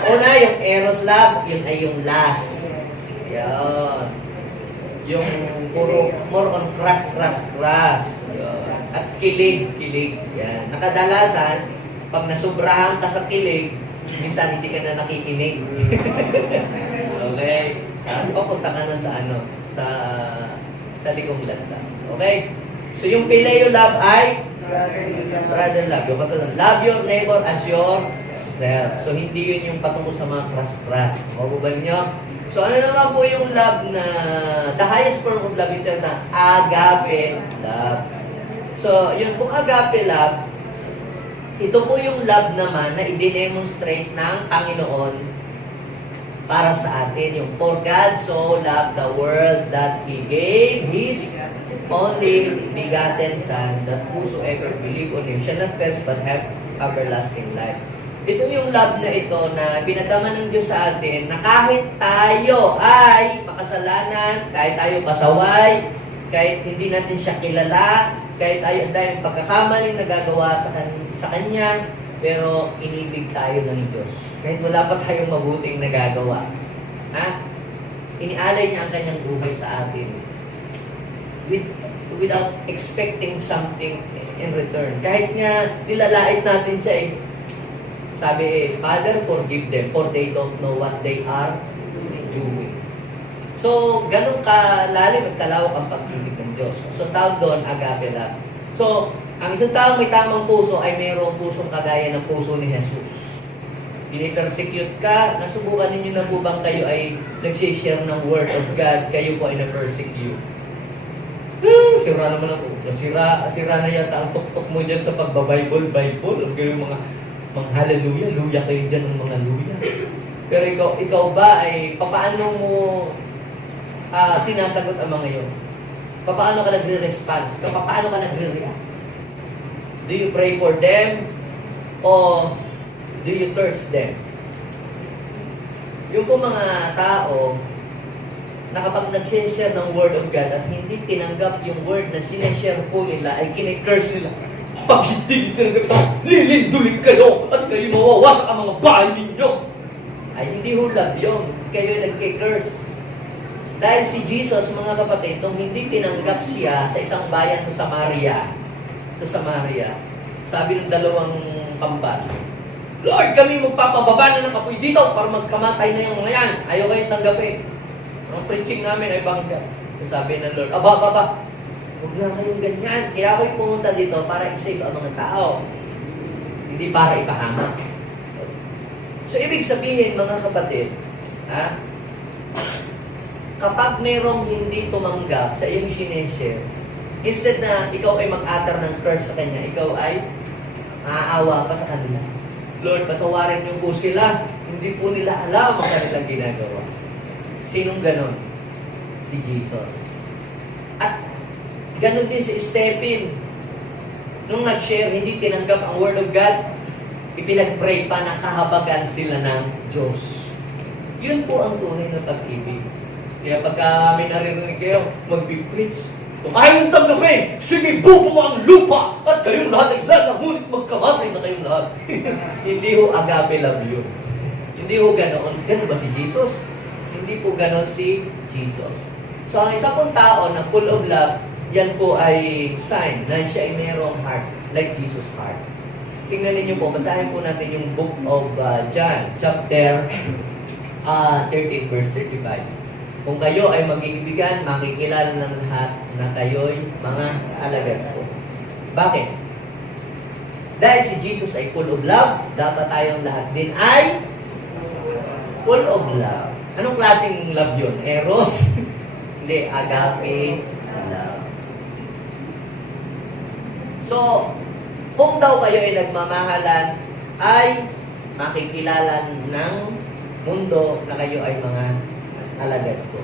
Una, yung Eros love, yun ay yung last. Yan. Yung puro, more on crush. Yan. At kilig. Yan. Nakadalasan, pag nasubrahan ka sa kilig, minsan hindi ka na nakikinig. Okay? Papunta ka na sa sa ligong landas. Okay? So yung Phileo love ay brother love. Yung katulad, love your neighbor as yourself. So hindi yun yung patungo sa mga crush. Mabuban nyo? So ano naman po yung love na the highest form of love ito na agape love. So yun pong agape love, ito po yung love naman na i-demonstrate ng Panginoon para sa atin. Yung for God so loved the world that He gave His only begotten Son, that whosoever believe on Him shall not perish but have everlasting life. Ito yung love na ito na pinadama ng Diyos sa atin na kahit tayo ay makasalanan, kahit tayo pasaway, kahit hindi natin siya kilala, kahit tayo ang pagkakamaling nagagawa sa Kanya, pero inibig tayo ng Diyos. Kahit wala pa tayong mabuting nagagawa. Inialay niya ang kanyang buhay sa atin. Without expecting something in return. Kahit nga nilalait natin siya sabi Father, forgive them, for they don't know what they are doing. So, ganun kalalim at kalawak ang pag-ibig ng Diyos. So, tawag doon, agape love. So, ang isang taong may tamang puso ay mayroong pusong kagaya ng puso ni Jesus. Pinipersecute ka, nasubukan ninyo na po bang kayo ay nagsishare ng Word of God, kayo po ay na-persecute? Sira naman ako. Sira na yata ang tuktok mo dyan sa pagbabible. Alam kayo mga hallelujah, luya kayo dyan ng mga luya. Pero ikaw ba ay, paano mo sinasagot ang mga yun? Paano ka nagre-response? Paano ka nagre-react? Do you pray for them? O do you curse them? Yung po mga tao na kapag nag-share ng Word of God at hindi tinanggap yung Word na sineshare po nila, ay kine-curse nila. Pag hindi tinanggap ito, lilindulin kayo at kayo mawawasak ang mga bahay ninyo. Ay hindi ho love yun. Kayo nagke-curse. Dahil si Jesus, mga kapatid, nung hindi tinanggap siya sa isang bayan sa Samaria, sabi ng dalawang kambal, Lord, kami magpapababa na ng kapoy dito para magkamatay na yung mga yan. Ayaw kayong tanggapin. Ang preaching namin ay bakit ka? Sabi ng Lord, aba, huwag lang kayong ganyan. Kaya ako'y pumunta dito para i-save ang mga tao. Hindi para ipahamak. So, ibig sabihin, mga kapatid, kapag mayroong hindi tumanggap sa iyong sineshare, instead na ikaw ay mag-utter ng curse sa kanya, ikaw ay maaawa pa sa kanila. Lord, patawarin niyo po sila. Hindi po nila alam ang kanilang ginagawa. Sinong ganon? Si Jesus. At ganon din si Stephen. Nung nag-share, hindi tinanggap ang Word of God, ipinag-pray pa na kahabagan sila ng Diyos. Yun po ang tunay na pag-ibig. Kaya pagka may naririnig kayo, mag-preach. Kung ayaw yung tanggapin, sige, bubuo ang lupa at kayong lahat ay lalamunit magkamatay na kayong lahat. Hindi ho agape love yun. Hindi ho ganoon. Ganon ba si Jesus? Hindi po ganon si Jesus. So, ang isa pong tao na full of love, yan po ay sign na siya ay mayroong heart, like Jesus' heart. Tingnan ninyo po, basahin po natin yung book of John, chapter 13, verse 35. Kung kayo ay mag-iibigan, makikilala ng lahat na kayo'y mga alagad ko. Bakit? Dahil si Jesus ay full of love, dapat tayong lahat din ay Full of love. Anong klaseng love yun? Eros? Hindi, agape love. So, kung daw kayo ay nagmamahalan, ay makikilala ng mundo na kayo ay mga alagad ko.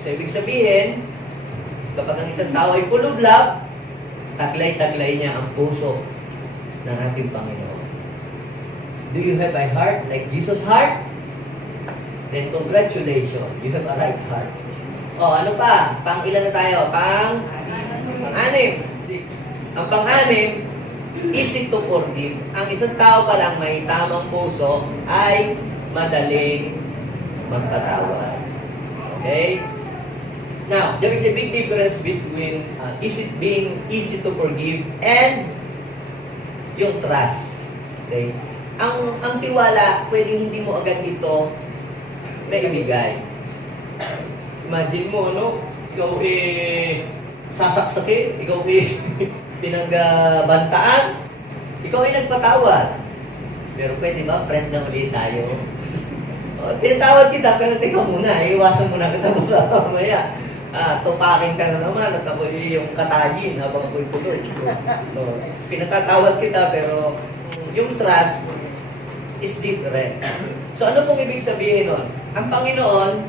So, ibig sabihin, kapag ang isang tao ay full of love, taglay-taglay niya ang puso ng ating Panginoon. Do you have a heart like Jesus' heart? Then congratulations, you have a right heart. O, ano pa? Pang-ilan na tayo? Pang-anim. Ang pang-anim, easy to forgive. Ang isang tao pa lang may tamang puso ay madaling magpatawad. Okay? Now, there is a big difference between being easy to forgive and yung trust. Okay? Ang tiwala, pwedeng hindi mo agad ito maibigay. Imagine mo, ano? Ikaw sasaksakin, ikaw pinagbantaan, ikaw ay nagpatawad. Pero pwede ba, friend na ulit tayo? Pinatawad kita, pero teka muna, iwasan mo na kita baka mamaya. Tupakin ka na naman at ako'y yung katayin habang ako'y tuloy. Pinatatawad kita, pero yung trust is different. So ano pong ibig sabihin nun? Ang Panginoon,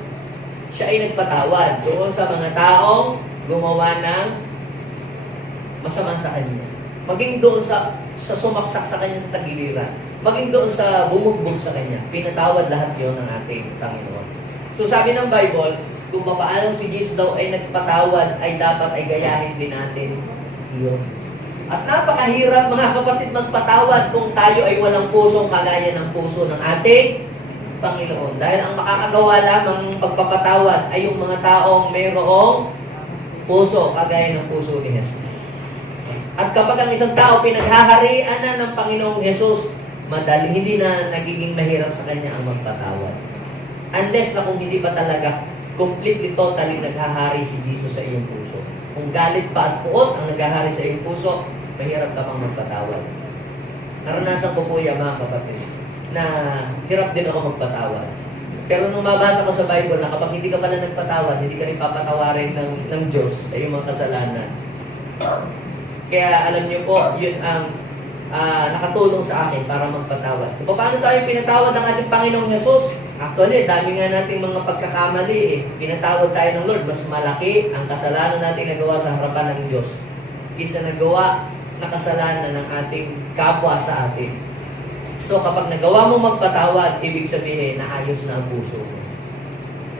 siya ay nagpatawad doon sa mga taong gumawa ng masama sa Kanya. Maging doon sa sumaksak sa Kanya sa tagiliran. Maging doon sa bumugbog sa Kanya. Pinatawad lahat yun ng ating Panginoon. So sabi ng Bible, kung paano si Jesus daw ay nagpatawad, ay dapat ay gayahin din natin yun. At napakahirap mga kapatid magpatawad kung tayo ay walang pusong kagaya ng puso ng ating Panginoon. Dahil ang makakagawa lamang pagpapatawad ay yung mga taong mayroong puso kagaya ng puso ni Jesus. At kapag ang isang tao pinaghaharian na ng Panginoong Jesus, madali, hindi na nagiging mahirap sa kanya ang magpatawad. Unless na kung hindi pa talaga completely, totally naghahari si Jesus sa iyong puso. Kung galit pa at puot ang naghahari sa iyong puso, mahirap ka pang magpatawad. Naranasan ko po yan, mga kapatid, na hirap din ako magpatawad. Pero nung mabasa ko sa Bible na kapag hindi ka pala nagpatawad, hindi ka rin papatawarin ng Diyos sa iyong mga kasalanan. Kaya alam niyo po, yun ang nakatulong sa akin para magpatawad. Kung paano tayo pinatawad ng ating Panginoong Jesus? Actually, dami nga nating mga pagkakamali eh. Pinatawad tayo ng Lord. Mas malaki ang kasalanan natin nagawa sa harapan ng Diyos kaysa nagawa na kasalanan ng ating kapwa sa atin. So kapag nagawa mo magpatawad, ibig sabihin na ayos na ang puso mo.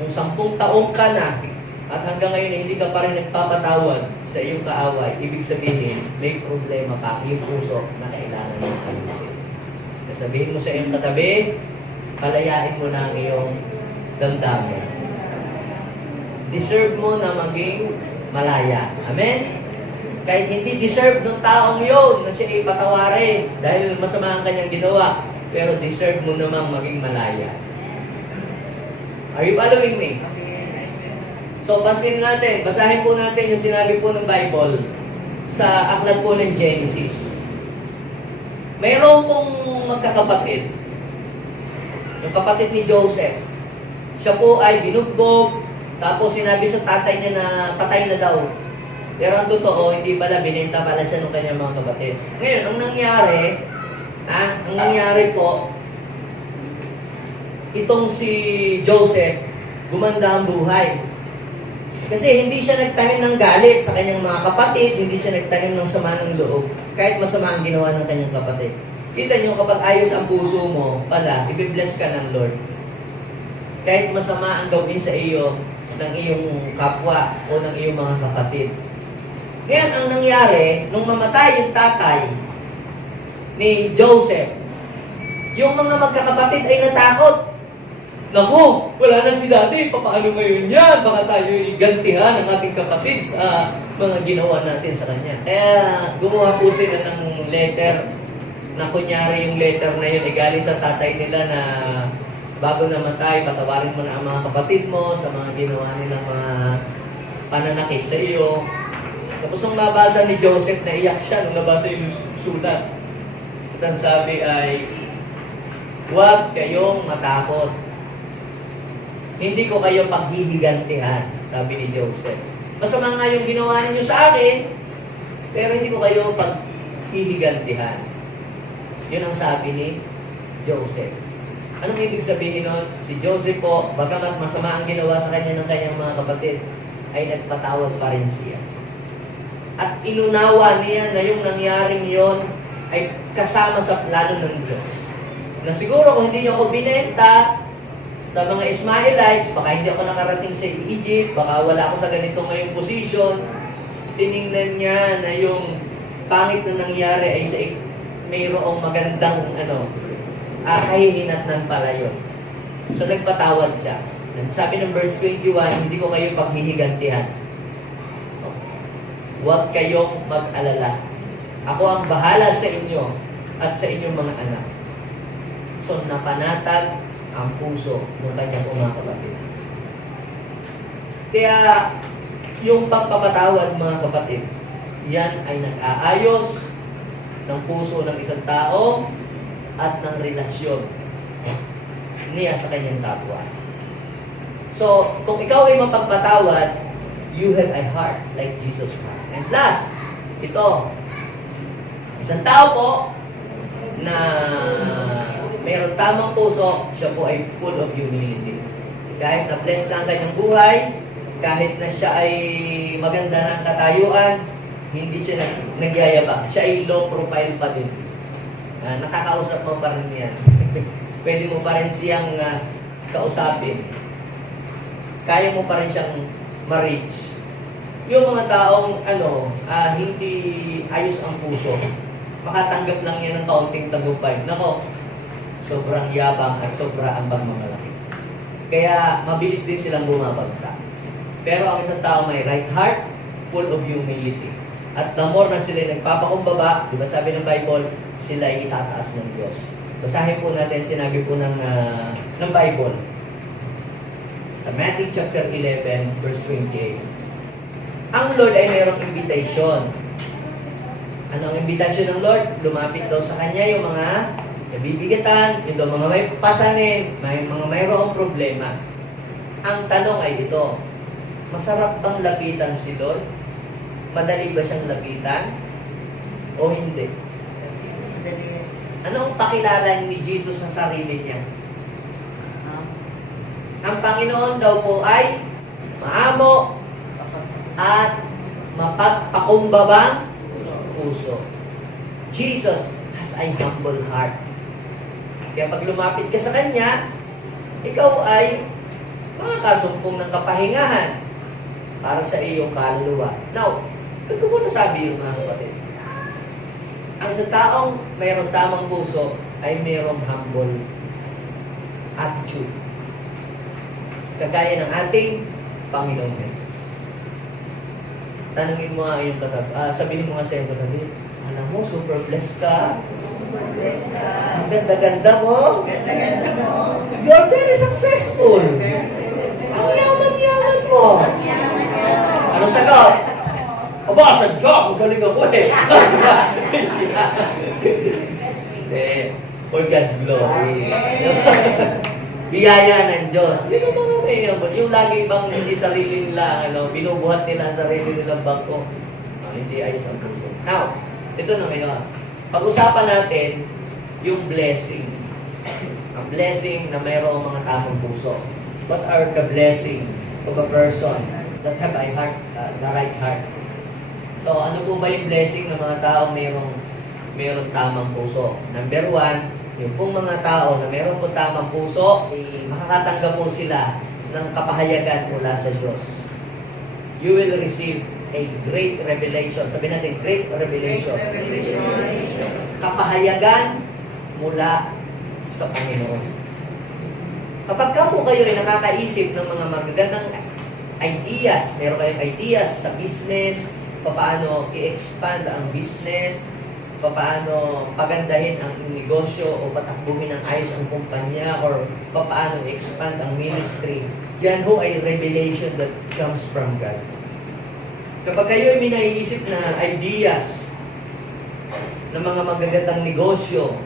Kung 10 taong ka na at hanggang ngayon hindi ka pa rin nagpapatawad sa iyong kaaway, ibig sabihin may problema pa yung puso na kailangan ng ayusin. Sabihin mo sa iyong katabi, palayain mo na ang iyong damdamin. Deserve mo na maging malaya. Amen? Kahit hindi deserve ng taong yun na siya ipatawarin dahil masama ang kanyang ginawa, pero deserve mo namang maging malaya. Are you following me? So, basahin po natin yung sinabi po ng Bible sa aklat po ng Genesis. Mayroon pong magkakapatid. Yung kapatid ni Joseph. Siya po ay binugbog, tapos sinabi sa tatay niya na patay na daw. Pero ang totoo, hindi pala, binenta pala siya ng kanyang mga kapatid. Ngayon, ang nangyari po, itong si Joseph, gumanda ang buhay. Kasi hindi siya nagtanim ng galit sa kanyang mga kapatid, hindi siya nagtanim ng sama ng loob, kahit masama ang ginawa ng kanyang kapatid. Kita nyo, kapag ayos ang puso mo, pala, ibibless ka ng Lord. Kahit masama ang gawin sa iyo ng iyong kapwa o ng iyong mga kapatid. Ngayon, ang nangyari, nung mamatay yung tatay ni Joseph, yung mga magkakapatid ay natakot. Naku, wala na si daddy, paano ngayon yan? Baka tayo igantihan ng ating kapatid sa mga ginawa natin sa kanya. Kaya gumawa po sila ng letter na kunyari yung letter na yun ay galing sa tatay nila na bago namatay, patawarin mo na ang mga kapatid mo sa mga ginawa nilang mga pananakit sa iyo. Tapos nung nabasa ni Joseph, naiyak siya nung nabasa yung sulat. At ang sabi ay, Huwag kayong matakot. Hindi ko kayo paghihigantihan, sabi ni Joseph. Masama nga yung ginawa ninyo sa akin, pero hindi ko kayo paghihigantihan. Yun ang sabi ni Joseph. Anong ibig sabihin nun? Si Joseph po, bagamat masama ang ginawa sa kanya ng kanyang mga kapatid, ay nagpatawad pa rin siya. At inunawa niya na yung nangyaring yon ay kasama sa plano ng Diyos. Na siguro kung hindi niyo ako binenta sa mga Ismaelites, baka hindi ako nakarating sa Egypt, baka wala ako sa ganito ngayong position. Tiningnan niya na yung pangit na nangyari ay sa mayroong magandang kahihinatnan pala yun. So nagpatawad siya. And sabi ng verse 21, hindi ko kayo paghihigantihan. Huwag kayong mag-alala. Ako ang bahala sa inyo at sa inyong mga anak. So napanatag ang puso ng kanyang mga kapatid. Kaya yung pagpapatawad, mga kapatid, yan ay nag-aayos ng puso ng isang tao at ng relasyon niya sa kanyang kapwa. So, kung ikaw ay mapagpatawad, you have a heart like Jesus' heart. And last, ito, isang tao po na mayroon tamang puso, siya po ay full of humility. Kahit na blessed na ang kanyang buhay, kahit na siya ay maganda ng katayuan, hindi siya nagyayabang. Siya ay low profile pa din. Nakakausap mo pa rin yan. Pwede mo pa rin siyang kausapin. Kaya mo pa rin siyang ma-reach. Yung mga taong hindi ayos ang puso, makatanggap lang yan ng kaunting tagumpay. Nako, sobrang yabang at sobra ang pagmamalaki. Kaya mabilis din silang bumabagsak. Pero ang isang tao may right heart, full of humility. At the more na sila nagpapakumbaba, di ba sabi ng Bible, sila ay itataas ng Diyos. Basahin po natin, sinabi po ng Bible. Sa Matthew chapter 11, verse 28. Ang Lord ay mayroong invitation. Ano ang invitation ng Lord? Lumapit daw sa Kanya yung mga nabibigatan, yung mga may pasanin, may mga mayroong problema. Ang tanong ay ito, masarap bang lapitan si Lord? Madali ba siyang lapitan? O hindi? Ano ang pakilala ni Jesus sa sarili niya? Ang Panginoon daw po ay maamo at mapagpakumbabang puso. Jesus has a humble heart. Kaya pag lumapit ka sa Kanya, ikaw ay makakasumpong ng kapahingahan para sa iyong kaluluwa. Now, ba't ko muna sabi yung mga kapatid? Ang sa taong mayroong tamang puso ay mayroong humble attitude. Kagaya ng ating Panginoon Jesus. Tanungin mo nga yung katabi. Sabihin mo nga sa iyong katabi, alam mo, super blessed ka. Ang ganda-ganda mo. You're very successful. Ang yaman-yaman mo. Anong sagot? Aba, sa job, magaling ako eh. For God's glory. Biyaya ng Diyos. Hindi naman yung lagi bang hindi sarili nila, binubuhat nila ang sarili nilang bangko. Hindi ayos ang puso. Now, ito na ngayon. Pag-usapan natin yung blessing. Ang blessing na mayroong mga tamang puso. What are the blessing of a person that have a heart, the right heart? So, ano po ba yung blessing ng mga taong mayroong tamang puso? Number one, yung pong mga tao na mayroon po tamang puso, makakatanggap po sila ng kapahayagan mula sa Diyos. You will receive a great revelation. Sabi natin, great revelation. Kapahayagan mula sa Panginoon. Kapag ka po kayo ay nakakaisip ng mga magagandang ideas, meron kayong ideas sa business, paano i-expand ang business, paano pagandahin ang negosyo o patakbuhin ng ayos ang kumpanya or paano i-expand ang ministry. Yan ho ay revelation that comes from God. Kapag kayo ay may naiisip na ideas ng mga magagandang negosyo,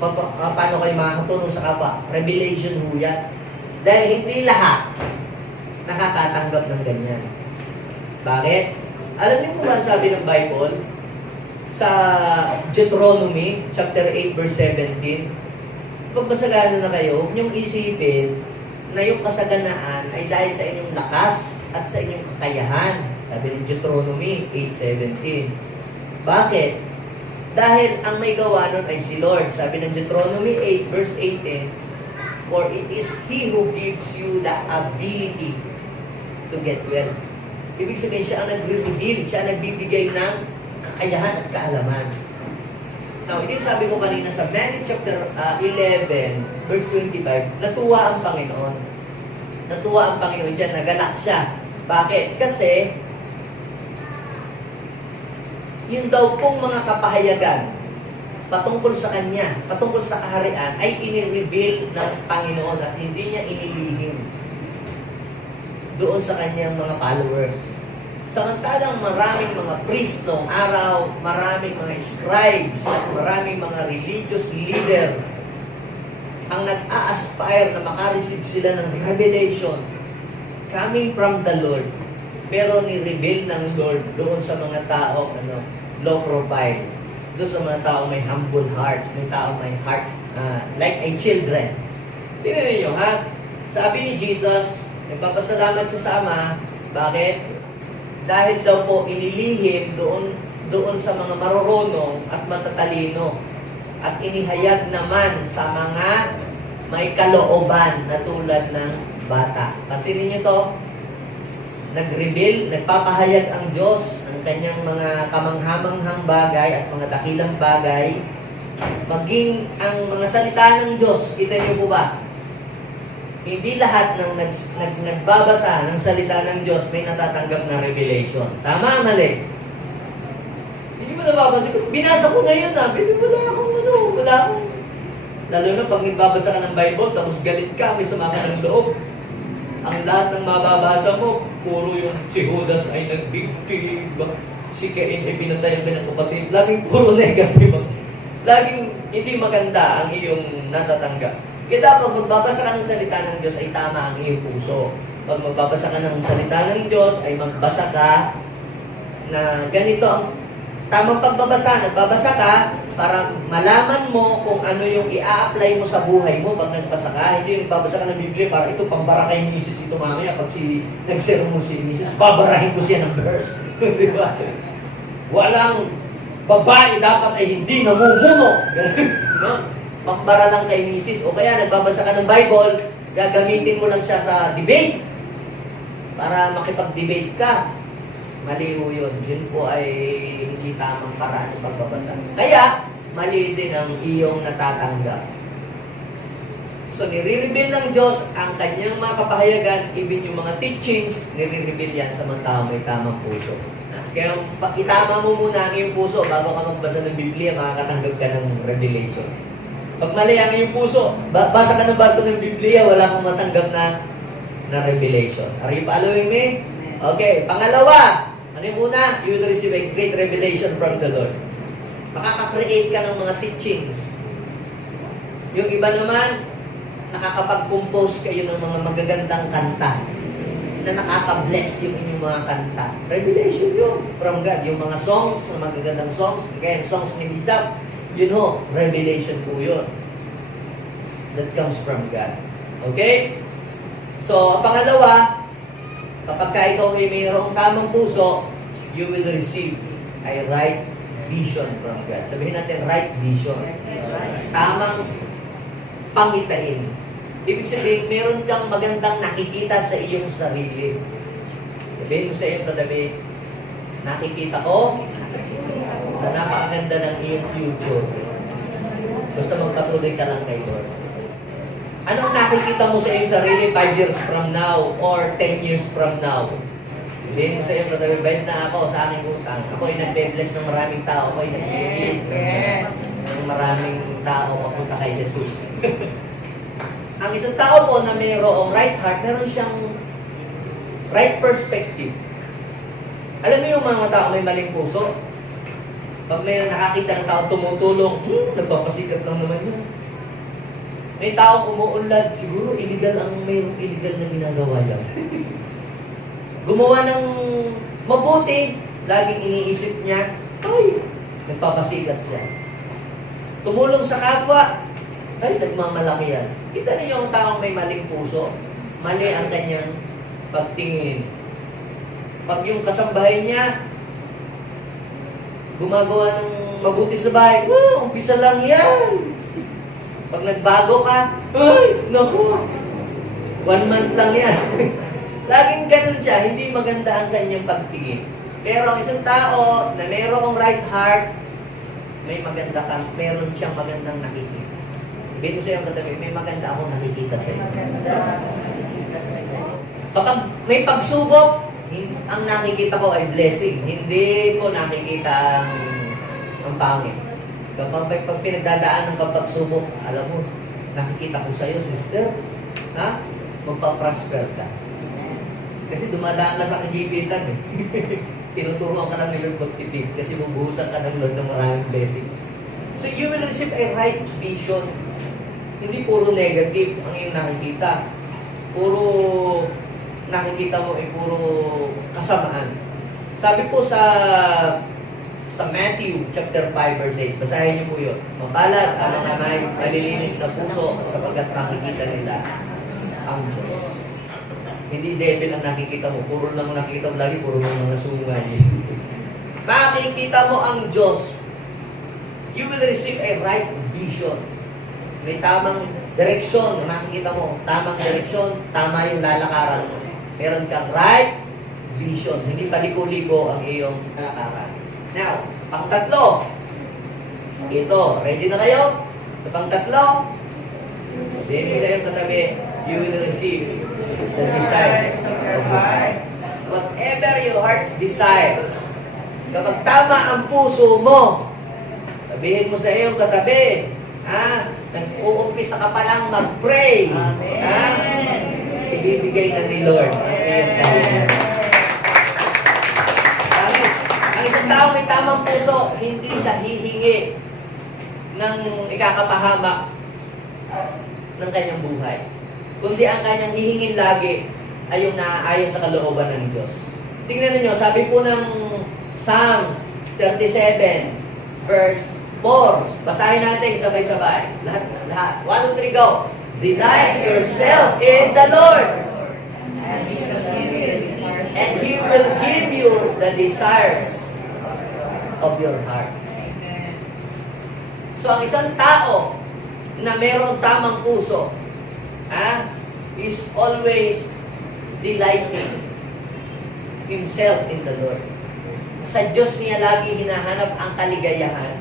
paano kayo makakatulong sa kapwa? Revelation ho yan. Dahil hindi lahat nakakatanggap ng ganyan. Bakit? Alam niyo kung ba sabi ng Bible? Sa Deuteronomy, chapter 8, verse 17, pagpasagana na kayo, huwag niyong isipin na yung kasaganaan ay dahil sa inyong lakas at sa inyong kakayahan. Sabi ng Deuteronomy 8:17. Bakit? Dahil ang may gawa nun ay si Lord. Sabi ng Deuteronomy 8, verse 18, for it is He who gives you the ability to get well. Ibig sabihin, siya ang nag-reveal, siya ang nagbibigay ng kakayahan at kaalaman. Now, ito sabi ko kanina sa Matthew chapter 11, verse 25, natuwa ang Panginoon. Natuwa ang Panginoon dyan, nagalak siya. Bakit? Kasi, yun daw pong mga kapahayagan patungkol sa Kanya, patungkol sa kaharian, ay inireveal ng Panginoon at hindi niya inilihim doon sa Kanyang mga followers. Samantalang maraming mga priest noong araw, maraming mga scribes, at maraming mga religious leader ang nag-a-aspire na makareceive sila ng revelation coming from the Lord. Pero ni-reveal ng Lord doon sa mga tao, low profile. Doon sa mga tao may humble heart, may tao may heart like a children. Tingnan niyo, ha? Sabi ni Jesus, nagpapasalamat siya sa Ama. Bakit? Dahil daw po inilihim doon sa mga marurunong at matatalino at inihayag naman sa mga may kalooban na tulad ng bata. Kasi ninyo to, nag-reveal, nagpapahayag ang Diyos ng kanyang mga kamanghamanghang bagay at mga dakilang bagay, maging ang mga salita ng Diyos. Kita niyo po ba? Hindi lahat ng nagbabasa ng salita ng Diyos may natatanggap na revelation. Tama, mali? Hindi mo nababasa. Binasa ko na yun, wala akong. Lalo na pag nagbabasa ka ng Bible, tapos galit ka, may sama ka ng loob. Ang lahat ng mababasa mo, puro yung si Judas ay nagbigtig, si Cain ay pinatay ang pinakapatid. Laging puro negative. Laging hindi maganda ang iyong natatanggap. Kaya dapat magbabasa ka ng salita ng Diyos ay tama ang iyong puso. Pag magbabasa ka ng salita ng Diyos ay magbasa ka na ganito ang tamang pagbabasa. Nagbabasa ka para malaman mo kung ano yung i-a-apply mo sa buhay mo pag nagbasa ka. Hindi yung nagbabasa ka ng Biblia para ito pambara kay Mrs. ito mamaya. Pag nagsermon si Mrs., babarahin ko siya ng verse. Di ba? Walang babae dapat ay hindi namumuno. No? Pambara lang kay Mrs. O kaya nagbabasa ka ng Bible, gagamitin mo lang siya sa debate para makipag-debate ka. Mali ho yun. Yun po ay hindi tamang paraan sa pagbabasa. Kaya, mali din ang iyong natatanggap. So, nire-reveal ng Diyos ang kanyang mga kapahayagan, even yung mga teachings, nire-reveal yan sa mga tao may tamang puso. Kaya, itama mo muna ang iyong puso bago ka magbasa ng Biblia, makakatanggap ka ng revelation. Pag mali ang iyong puso, basa ka ng Biblia, wala kang matanggap na revelation. Are you following me? Okay, pangalawa, ano yung una? You will receive a great revelation from the Lord. Makaka-create ka ng mga teachings. Yung iba naman, nakakapag-compose kayo ng mga magagandang kanta na nakaka-bless yung inyong mga kanta. Revelation yun from God. Yung mga songs, mga magagandang songs, kaya songs ni Bijab, yun ho, revelation po yun. That comes from God. Okay? So, pangalawa, kapag ka ikaw may mayroong tamang puso, you will receive a right vision from God. Sabihin natin, right vision. Tamang pangitain. Ibig sabihin, meron kang magandang nakikita sa iyong sarili. Sabihin mo sa iyong katabi, nakikita ko na napakaganda ng iyong future. Basta magpatuloy ka lang kay Lord. Anong nakikita mo sa iyong sarili 5 years from now or 10 years from now? Sabihin mo sa iyong katabi, bayad na ako sa aking utang. Ako ay nagbe-bless ng maraming tao. Ako ay nagbe-bless ng maraming tao papunta kay Jesus. Ang isang tao po na mayroong right heart, meron siyang right perspective. Alam niyo yung mga tao may maling puso? Pag may nakakita ng tao tumutulong, nagpapasikat lang naman yun. May taong umuunlad, siguro mayroong illegal na ginagawa yan. Gumawa ng mabuti, laging iniisip niya, ay, nagpapasikat siya. Tumulong sa kapwa, ay, nagmamalaki yan. Kita niyo yung taong may maling puso, mali ang kanyang pagtingin. Pag yung kasambahay niya, gumagawa ng mabuti sa bahay, umpisa lang yan. Pag nagbago ka, ay, naku, 1 month lang yan. Laging ganun siya, hindi maganda ang kanyang pagtingin. Pero ang isang tao na mayroong right heart, meron siyang magandang nakikita. Ibig ko sa iyo katabi, may maganda akong nakikita sa iyo. Kapag may pagsubok, ang nakikita ko ay blessing. Hindi ko nakikita ang pangit. Kapag pag pinagdadaan ng pagsubok, alam mo, nakikita ko sa iyo, sister, ha? Magpa-prosper ka. Kasi dumadaan ka sa kagipitan eh. Tinuturuan ka ng Lord magtipid kasi bubuhusan ka ng Lord ng maraming blessing. So you will receive a right vision. Hindi puro negative ang iyong nakikita. Puro nakikita mo ay puro kasamaan. Sabi po sa Matthew chapter 5 verse 8, basahin niyo po yun. Mapalad ang mga may malilinis na puso sapagkat makikita nila ang Diyos. Hindi devil ang nakikita mo. Puro lang nakikita mo lagi, puro mga sungay. Makikita mo ang Diyos. You will receive a right vision. May tamang direksyon na makikita mo. Tamang direksyon, tama yung lalakaran mo. Meron kang right vision. Hindi paliko-liko ang iyong lalakaran. Now, pang-tatlo. Ito, ready na kayo? Sa pang-tatlo, sabi sa iyong katabi, you will receive the desires of your heart. Whatever your heart's desire. Kapag tama ang puso mo, sabihin mo sa iyong katabi, nag-uumpisa ka pa lang mag-pray. Ibibigay na ni Lord ang iyong katabi. Ang isang tao may tamang puso, hindi siya hihingi ng ikakapahamak ng kanyang buhay. Kundi ang kanyang hihingin lagi ay yung naaayon sa kalooban ng Diyos. Tingnan niyo, sabi po ng Psalms 37 verse 4. Basahin natin sabay-sabay. Lahat. 1, 2, 3, go. Delight yourself in the Lord. And He will give you the desires of your heart. So, ang isang tao na mayroong tamang puso, is always delighting himself in the Lord. Sa Diyos niya lagi hinahanap ang kaligayahan.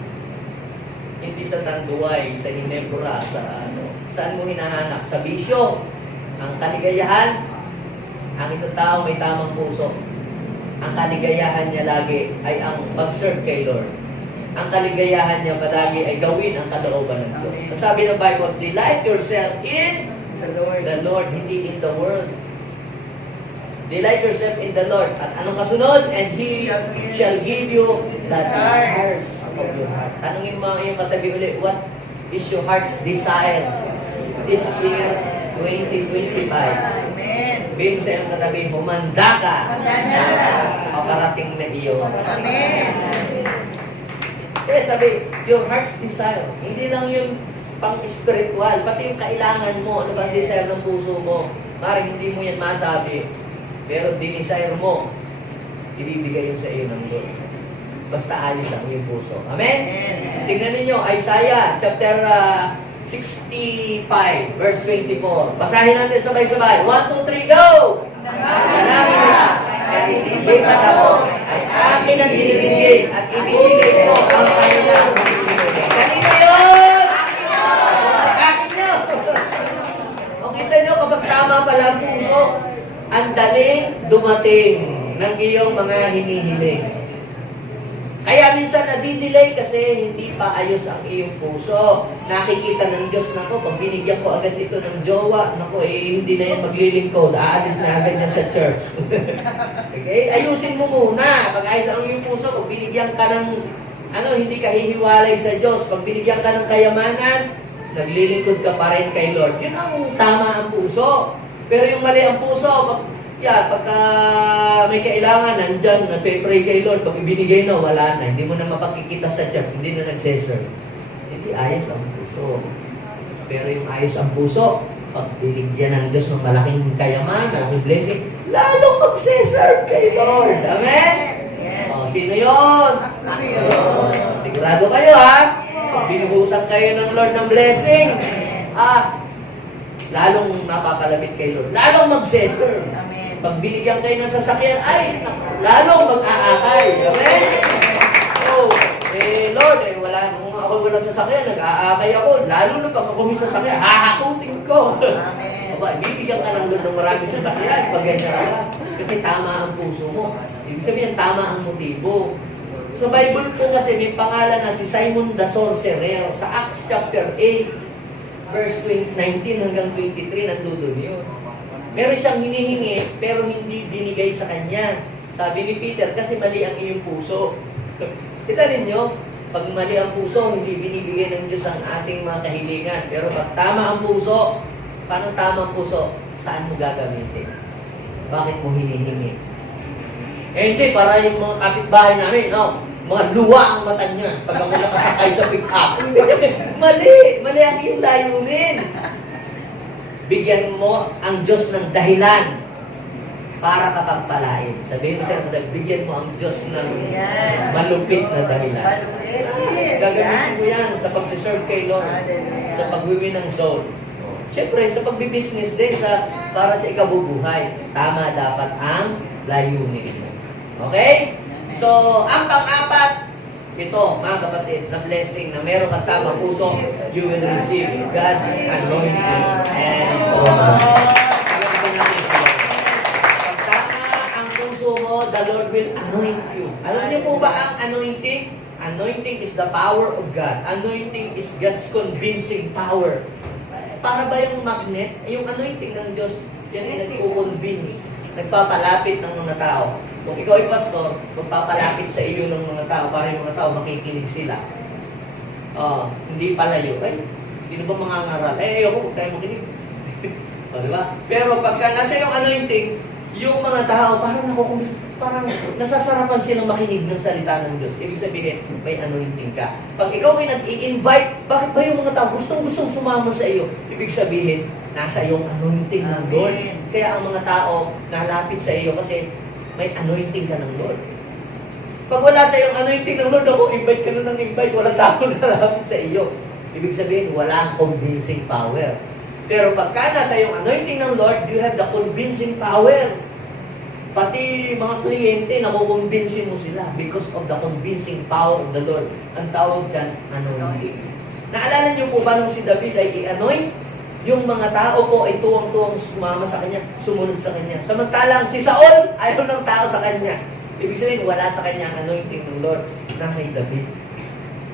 Hindi sa tanduay, sa hinebra, saan mo hinahanap? Sa bisyo. Ang kaligayahan, ang isang tao may tamang puso. Ang kaligayahan niya lagi ay ang mag-serve kay Lord. Ang kaligayahan niya palagi ay gawin ang kalooban ng Diyos. Sabi ng Bible, delight yourself in the Lord, hindi in the world. Delight yourself in the Lord. At anong kasunod? And He shall give you the desires of your heart. Tanungin mo ang iyong katabi ulit, what is your heart's desire this year 2025? Sabihin sa iyong katabi, humanda ka. Paparating na iyon. Amen. Kaya sabi, your heart's desire. Hindi lang yun pang-spiritual, pati yung kailangan mo, ano ba ang desire ng puso mo. Maring hindi mo yan masabi, pero dinesire mo, ibibigay yun sa iyo ng Lord. Basta ayos ang iyong puso. Amen? Tingnan ninyo, Isaiah chapter 65, verse 24. Basahin natin sabay-sabay. 1, 2, 3, go! Nanalangin na, kahit hindi patapos, ay akin ang diringgin at ibibigay ko ang kanilang diringgin. Kanino yun? Akin nyo! O kita nyo, kapag tama pala ang puso, ang daling dumating ng iyong mga hinihiling. Kaya minsan nadidelay kasi hindi pa ayos ang iyong puso. Nakikita ng Diyos, nako, pag binigyan ko agad ito ng jowa, nako, hindi na yan maglilingkod. Aalis na agad yan sa church. Okay? Ayusin mo muna. Pag ayos ang iyong puso, pag binigyan ka ng Hindi ka hihiwalay sa Diyos. Pag binigyan ka ng kayamanan, naglilingkod ka pa rin kay Lord. Yun ang tama ang puso. Pero yung mali ang puso, pagka may kailangan, nandyan, nagpe-pray kay Lord, pag ibinigay na, wala na. Hindi mo na mapakikita sa church, hindi na nagseserve. Hindi ayos ang puso. Pero yung ayos ang puso, pag binigyan ng Diyos ng malaking kayaman, malaking blessing, lalong magseserve kay Lord. Amen? Yes. O, sino yun? Sigurado kayo, ha? Pag binuhusan kayo ng Lord ng blessing, lalong napapalapit kay Lord. Lalong magseserve. Amen. Pag binigyan kayo ng sasakyan, ay, lalong mag-aakay. Amen? So, Lord, kung ako walang sasakyan, nag-aakay ako. Lalo na pag ako may sasakyan, hahakutin ko. Amen. Aba, bibigyan ka ng Lord ng maraming sasakyan pag ganyan ka. Kasi tama ang puso mo. Ibig sabihin, tama ang motibo. Sa Bible po kasi may pangalan na si Simon the Sorcerer. Sa Acts chapter 8, verse 19 hanggang 23, nandun yun. Meron siyang hinihingi, pero hindi binigay sa kanya. Sabi ni Peter, kasi mali ang iyong puso. Kita ninyo, pag mali ang puso, hindi binibigay ng Diyos ang ating mga kahilingan. Pero pag tama ang puso, paano tama ang puso? Saan mo gagamitin? Bakit mo hinihingi? Hindi, para yung mga kapitbahay namin, mga luwa ang mata niya pag ako nakasakay sa pick-up. Mali ang iyong layunin. Bigyan mo ang Diyos ng dahilan para ka pagpalain. Sabihin mo siya, bigyan mo ang Diyos ng malupit na dahilan. Gagamitin mo yan sa pagsiserve kay Lord, sa pagwiwin ng soul. Siyempre, sa pagbibusiness din, para sa ikabubuhay, tama dapat ang layunin. Okay? So, ang pang-apat, ito, mga kapatid, na blessing na meron kang tamang puso, you will receive God's anointing and power. Pag tama ang puso mo, the Lord will anoint you. Alam niyo po ba ang anointing? Anointing is the power of God. Anointing is God's convincing power. Para ba yung magnet? Yung anointing ng Diyos, yan ay nagko-convince, nagpapalapit ng mga tao. Kung ikaw ay pastor, magpapalapit sa iyo ng mga tao para yung mga tao makikinig sila. Hindi palayo. Ay, sino ba mga ngaral? Ayoko, huwag tayo makinig. Diba? Pero pagka nasa yung anointing, yung mga tao parang nasasarapan silang makinig ng salita ng Diyos. Ibig sabihin, may anointing ka. Pag ikaw ay nag-i-invite, bakit ba yung mga tao gustong sumama sa iyo? Ibig sabihin, nasa yung anointing ng Lord. Kaya ang mga tao nalapit sa iyo kasi may anointing ka ng Lord. Pag wala sa iyong anointing ng Lord, invite ka na ng invite, walang tao nalapit sa iyo. Ibig sabihin, walang convincing power. Pero pagka nasa iyong anointing ng Lord, you have the convincing power. Pati mga kliyente, nakukumbinsin mo sila because of the convincing power of the Lord. Ang tawag dyan, anointing. Naalala niyo po ba nung si David ay i-anoint? Yung mga tao po ay tuwang-tuwang sumama sa kanya, sumunod sa kanya. Samantalang si Saul, ayaw ng tao sa kanya. Ibig sabihin, wala sa kanya ang anointing ng Lord na kay David.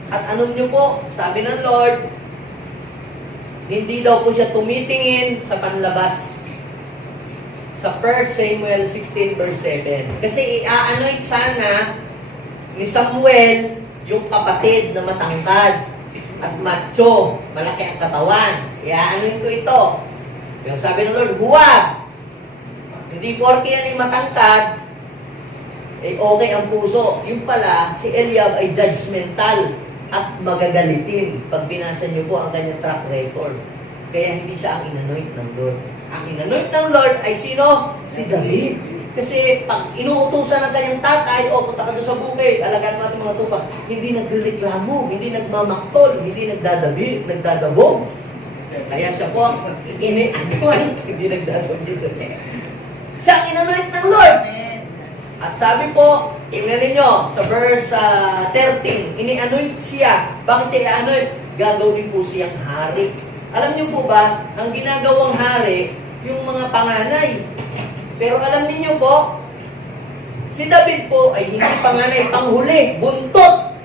At ano niyo po, sabi ng Lord, hindi daw po siya tumitingin sa panlabas. Sa 1 Samuel 16 verse 7. Kasi i-anoint sana ni Samuel yung kapatid na matangkad at macho, malaki ang katawan. I-anoint ko ito. Yung sabi ng Lord, huwag! Hindi porke yan yung matangkad, okay ang puso. Yung pala, si Eliab ay judgmental at magagalitin pag binasa niyo po ang kanyang track record. Kaya hindi siya ang inanoint ng Lord. Ang inanoint ng Lord ay sino? Si David. Kasi pag inuutusan ng kanyang tatay, punta ka doon sa bukid, alagaan mo ating mga tupa, hindi nagreklamo, hindi nagmamaktol, hindi nagdadabog. Kaya siya po ang ini-anoint, hindi nagdadabog dito. Siya ang inanoint ng Lord. At sabi po, tingnan ninyo, sa verse 13, ini-anoint siya. Bakit siya i-anoint? Gagawin po siyang hari. Alam niyo po ba, ang ginagawang hari, yung mga panganay. Pero alam niyo po, si David po ay hindi panganay, panghuli, buntot.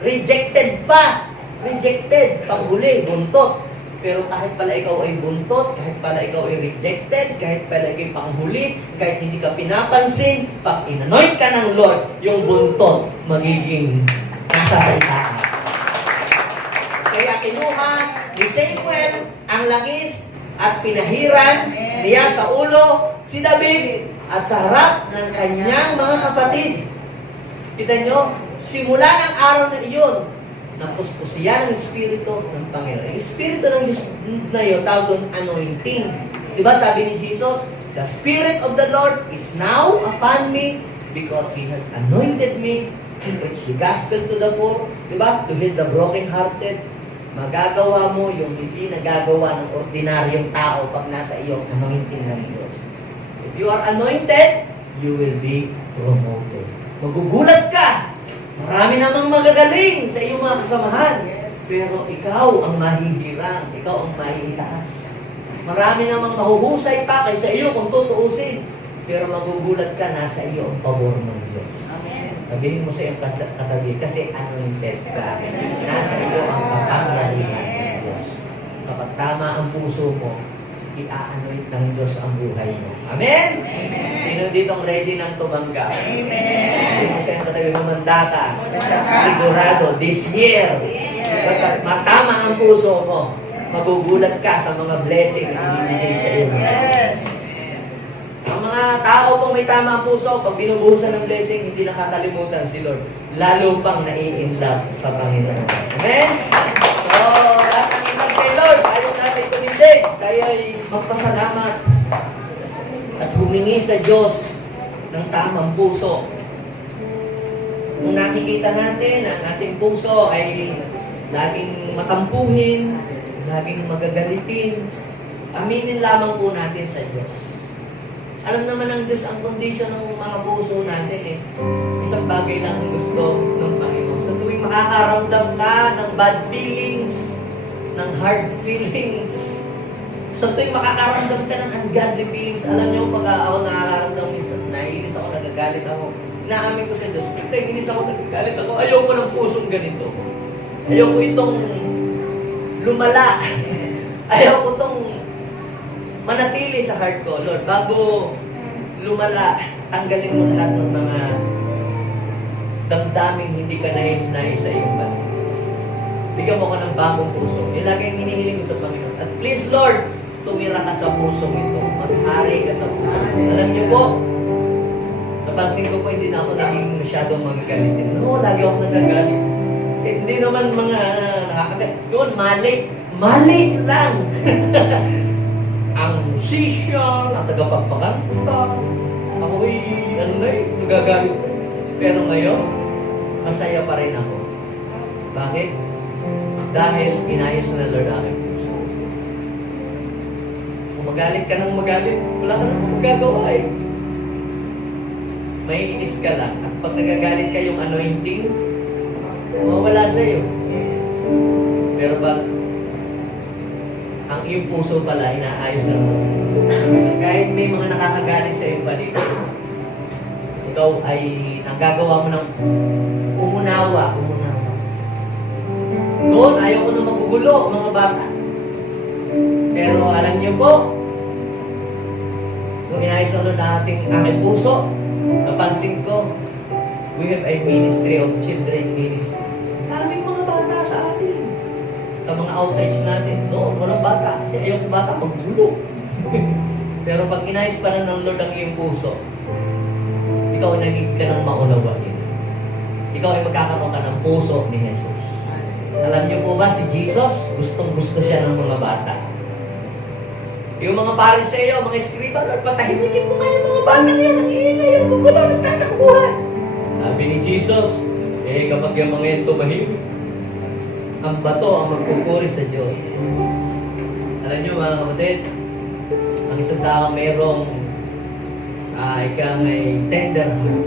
Rejected pa. Rejected, panghuli, buntot. Pero kahit pala ikaw ay buntot, kahit pala ikaw ay rejected, kahit pala ikaw ay panghuli, kahit hindi ka pinapansin, pag inanoint ka ng Lord, yung buntot magiging nasa pagsasalitaan. Kaya kinuha ni Samuel ang langis at pinahiran niya sa ulo si David at sa harap ng kanyang mga kapatid. Kita nyo, simula ng araw na iyon, napuspos yan ang Espiritu ng Panginoon. Ang Espiritu ng Diyos na yun, tawag doon anointing. Diba sabi ni Jesus, the Spirit of the Lord is now upon me because He has anointed me to preach the gospel to the poor, diba? To heal the broken-hearted. Magagawa mo yung hindi nagagawa ng ordinaryong tao pag nasa iyong anointing ng Diyos. If you are anointed, you will be promoted. Magugulat ka. Marami namang magagaling sa iyong mga kasamahan. Pero ikaw ang mahihirang, ikaw ang mahihitaas. Marami namang mahuhusay pa kaysa iyo kung tutuusin. Pero magugulat ka, nasa iyo ang pabor ng Diyos. Sabihin mo sa iyong katabi, kasi anointed ka. Nasa iyo ang kapangyarihan ng Diyos. Kapag tama ang puso mo, i-anoint ng Diyos ang buhay mo. Amen? Sino ditong ready ng tumanggap? Sabihin mo sa iyong katabi, humanda ka. Sigurado, this year, basta matama ang puso mo, magugulat ka sa mga blessing na ibibigay sa iyo. Ang mga tao pong may tama ang puso, pag binubuhusan ng blessing, hindi nakakalimutan si Lord. Lalo pang nai-inlove sa Panginoon. Amen? So, lahat ng inlove kay Lord, ayaw natin tumindig. Tayo ay magpasalamat at humingi sa Diyos ng tamang puso. Kung nakikita natin ang ating puso ay laging matampuhin, laging magagalitin, aminin lamang po natin sa Diyos. Alam naman ng Diyos ang kondisyon ng mga puso natin eh. Isang bagay lang ang gusto ng Panginoon. Sa tuwing makakaramdam ka ng bad feelings, ng hard feelings, sa tuwing makakaramdam ka ng ungodly feelings, alam niyo, pag ako nakakaramdam minsan, naiinis ako, nagagalit ako, inaamin ko sa Diyos, naiinis ako, nagagalit ako, ayoko ng pusong ganito. Ayoko itong lumala. Ayaw ko itong manatili sa heart ko. Lord, bago lumala, tanggalin mo lahat ng mga damdaming hindi ka nais-nais sa iyong pati. Bigyan mo ka ng bagong puso. Yung lagi ang hinihiling ko sa Panginoon. At please, Lord, tumira ka sa pusong ito. Maghari ka sa puso. Alam niyo po, napansin ko po, hindi na ako naging masyadong magagalitin. No, lagi ako nagagalit. Eh, hindi naman mga nakakagat. Yun, mali lang. Ang musician, ang tagapagpakanta, ako'y, nagagalit. Pero ngayon, masaya pa rin ako. Bakit? Dahil inayos na Lord aking puso. Kung magalit ka ng magalit, wala ka nang magagawa eh. May inis ka lang. At pag nagagalit ka yung anointing, mawawala sa'yo. Pero pag ang iyong puso pala, inaayos na mo. Kahit may mga nakakagalit sa iyong paligid, ikaw ay nagagawa mo ng umunawa. Noon, ayaw ko na magugulo, mga bata. Pero alam niyo po, kung inayos na aking puso, napansin ko, we have a ministry of children ministry. Daming mga bata sa atin. Sa mga outreach natin, noon, walang bata. Kasi ayaw ko bata, maggulo. Pero pag inayos pa na ng Lord ang iyong puso, ikaw ay naging ka ng maunawain. Ikaw ay magkakaroon ka ng puso ni Jesus. Alam niyo po ba, si Jesus, gustong-gusto siya ng mga bata. Yung mga Pariseo, mga Eskriba, Lord, patahimikin mo kayo ng mga bata niya, nag-iingay, ang gugulo, nagtatakbuhan. Sabi ni Jesus, kapag yung mga yan tumahimik, ang bato ang magpupuri sa Diyos. Alam niyo mga kapatid, ang isang tao mayroong ikang ay tender heart.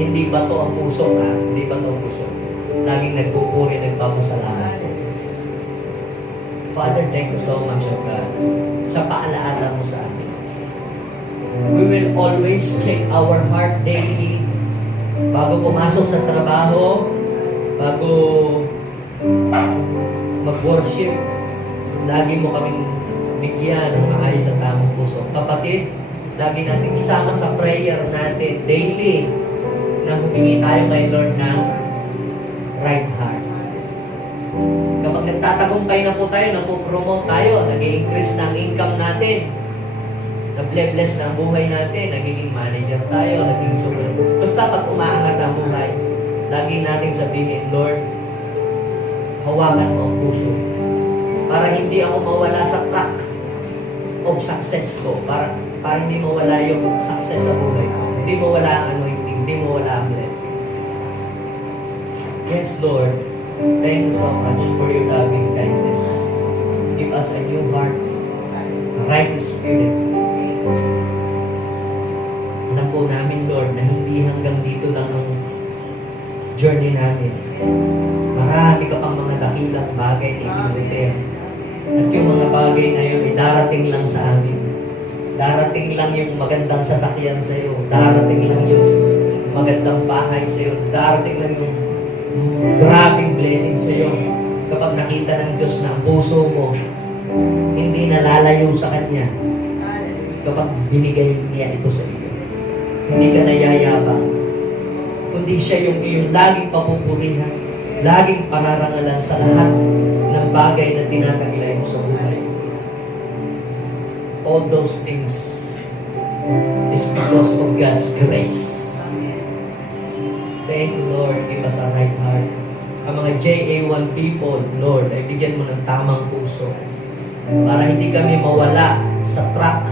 Hindi bato ang puso ka, hindi bato ang puso. Laging nagpupuri, nagpapasalamat sa Diyos. Father, thank you so much of God sa paalaala mo sa atin. We will always check our heart daily bago pumasok sa trabaho, bago mag-worship, lagi mo kaming bigyan ng maayos at tamang puso. Kapatid, lagi natin isama sa prayer natin daily na humingi tayo kay Lord ng right heart. Kapag nagtatagumpay na po tayo, napopromote tayo, nag-i-increase na ang income natin, na-bless na ang buhay natin, nagiging manager tayo, naging super. Basta pag umaangat ang buhay, lagi natin sabihin, Lord, hawakan mo ang puso para hindi ako mawala sa track of success ko, para hindi mawala yung success sa buhay ko, hindi mawala ang anointing, hindi mawala ang blessing. Yes, Lord, thank you so much for your loving kindness. Give us a new heart, a right spirit. Alam po namin, Lord, na hindi hanggang dito lang ang journey namin. Marami ka pang mga dakilang bagay na i-prepare. At yung mga bagay na yun, darating lang sa amin. Darating lang yung magandang sasakyan sa iyo. Darating lang yung magandang bahay sa iyo. Darating lang yung grabing blessing sa iyo. Kapag nakita ng Diyos na ang puso mo, hindi nalalayo sa Kanya. Kapag binigay niya ito sa iyo. Hindi ka nayayabang. Kundi siya yung iyong laging papupurihan, laging panarangalan sa lahat ng bagay na tinatagilay mo sa buhay. All those things is because of God's grace. Thank you, Lord. Give us a right heart. Ang mga JA1 people, Lord, ay bigyan mo ng tamang puso para hindi kami mawala sa track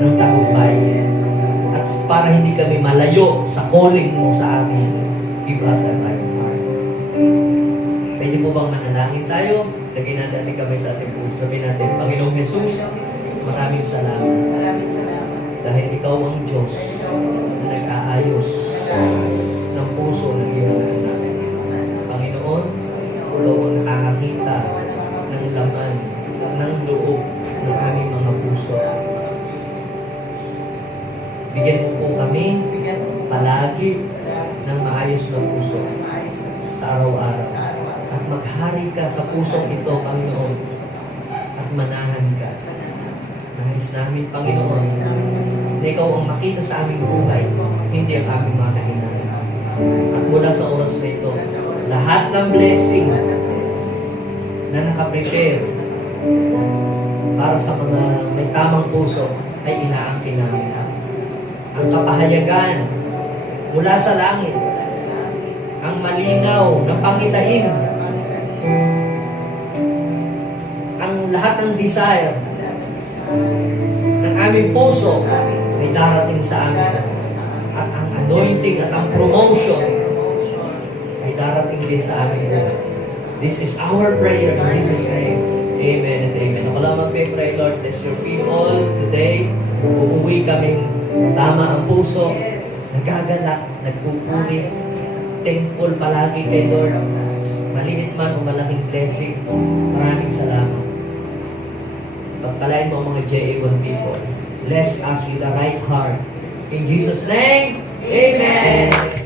ng tagumpay at para hindi kami malayo sa calling mo sa amin. Give us a right heart. Pwede po bang manalangin tayo? Lagyan natin ating kamay sa ating puso. Sabihin natin, Panginoong Jesus, maraming salamat. Dahil ikaw ang Diyos na nag-aayos ng puso ng iyong anak. Panginoon, ikaw ang nakakakita ng laman, ng loob ng aming mga puso. Bigyan mo po kami palagi ng maayos na puso sa araw-araw. At maghari ka sa pusong ito, Panginoon, at manahan ka. Nais namin, Panginoon, na ikaw ang makita sa aming buhay, hindi ang aming mga kahinaan. At mula sa oras na ito, lahat ng blessing na nakaprepare para sa mga may tamang puso ay inaangkin namin. Ang kapahayagan mula sa langit, ang malinaw na pangitain, ang lahat ng desire ng aming puso ay darating sa amin. At ang anointing at ang promotion ay darating din sa amin. This is our prayer in Jesus' name. Amen and amen. Ako lang magpipray, Lord, bless your people today. Uuwi kaming tama ang puso, nagagalak, nagpupuri, thankful palagi kay Lord. Maliit man o malaking blessing, maraming salamat. Pagpalain mo ang mga JA1 people. Bless us with a right heart. In Jesus' name, Amen!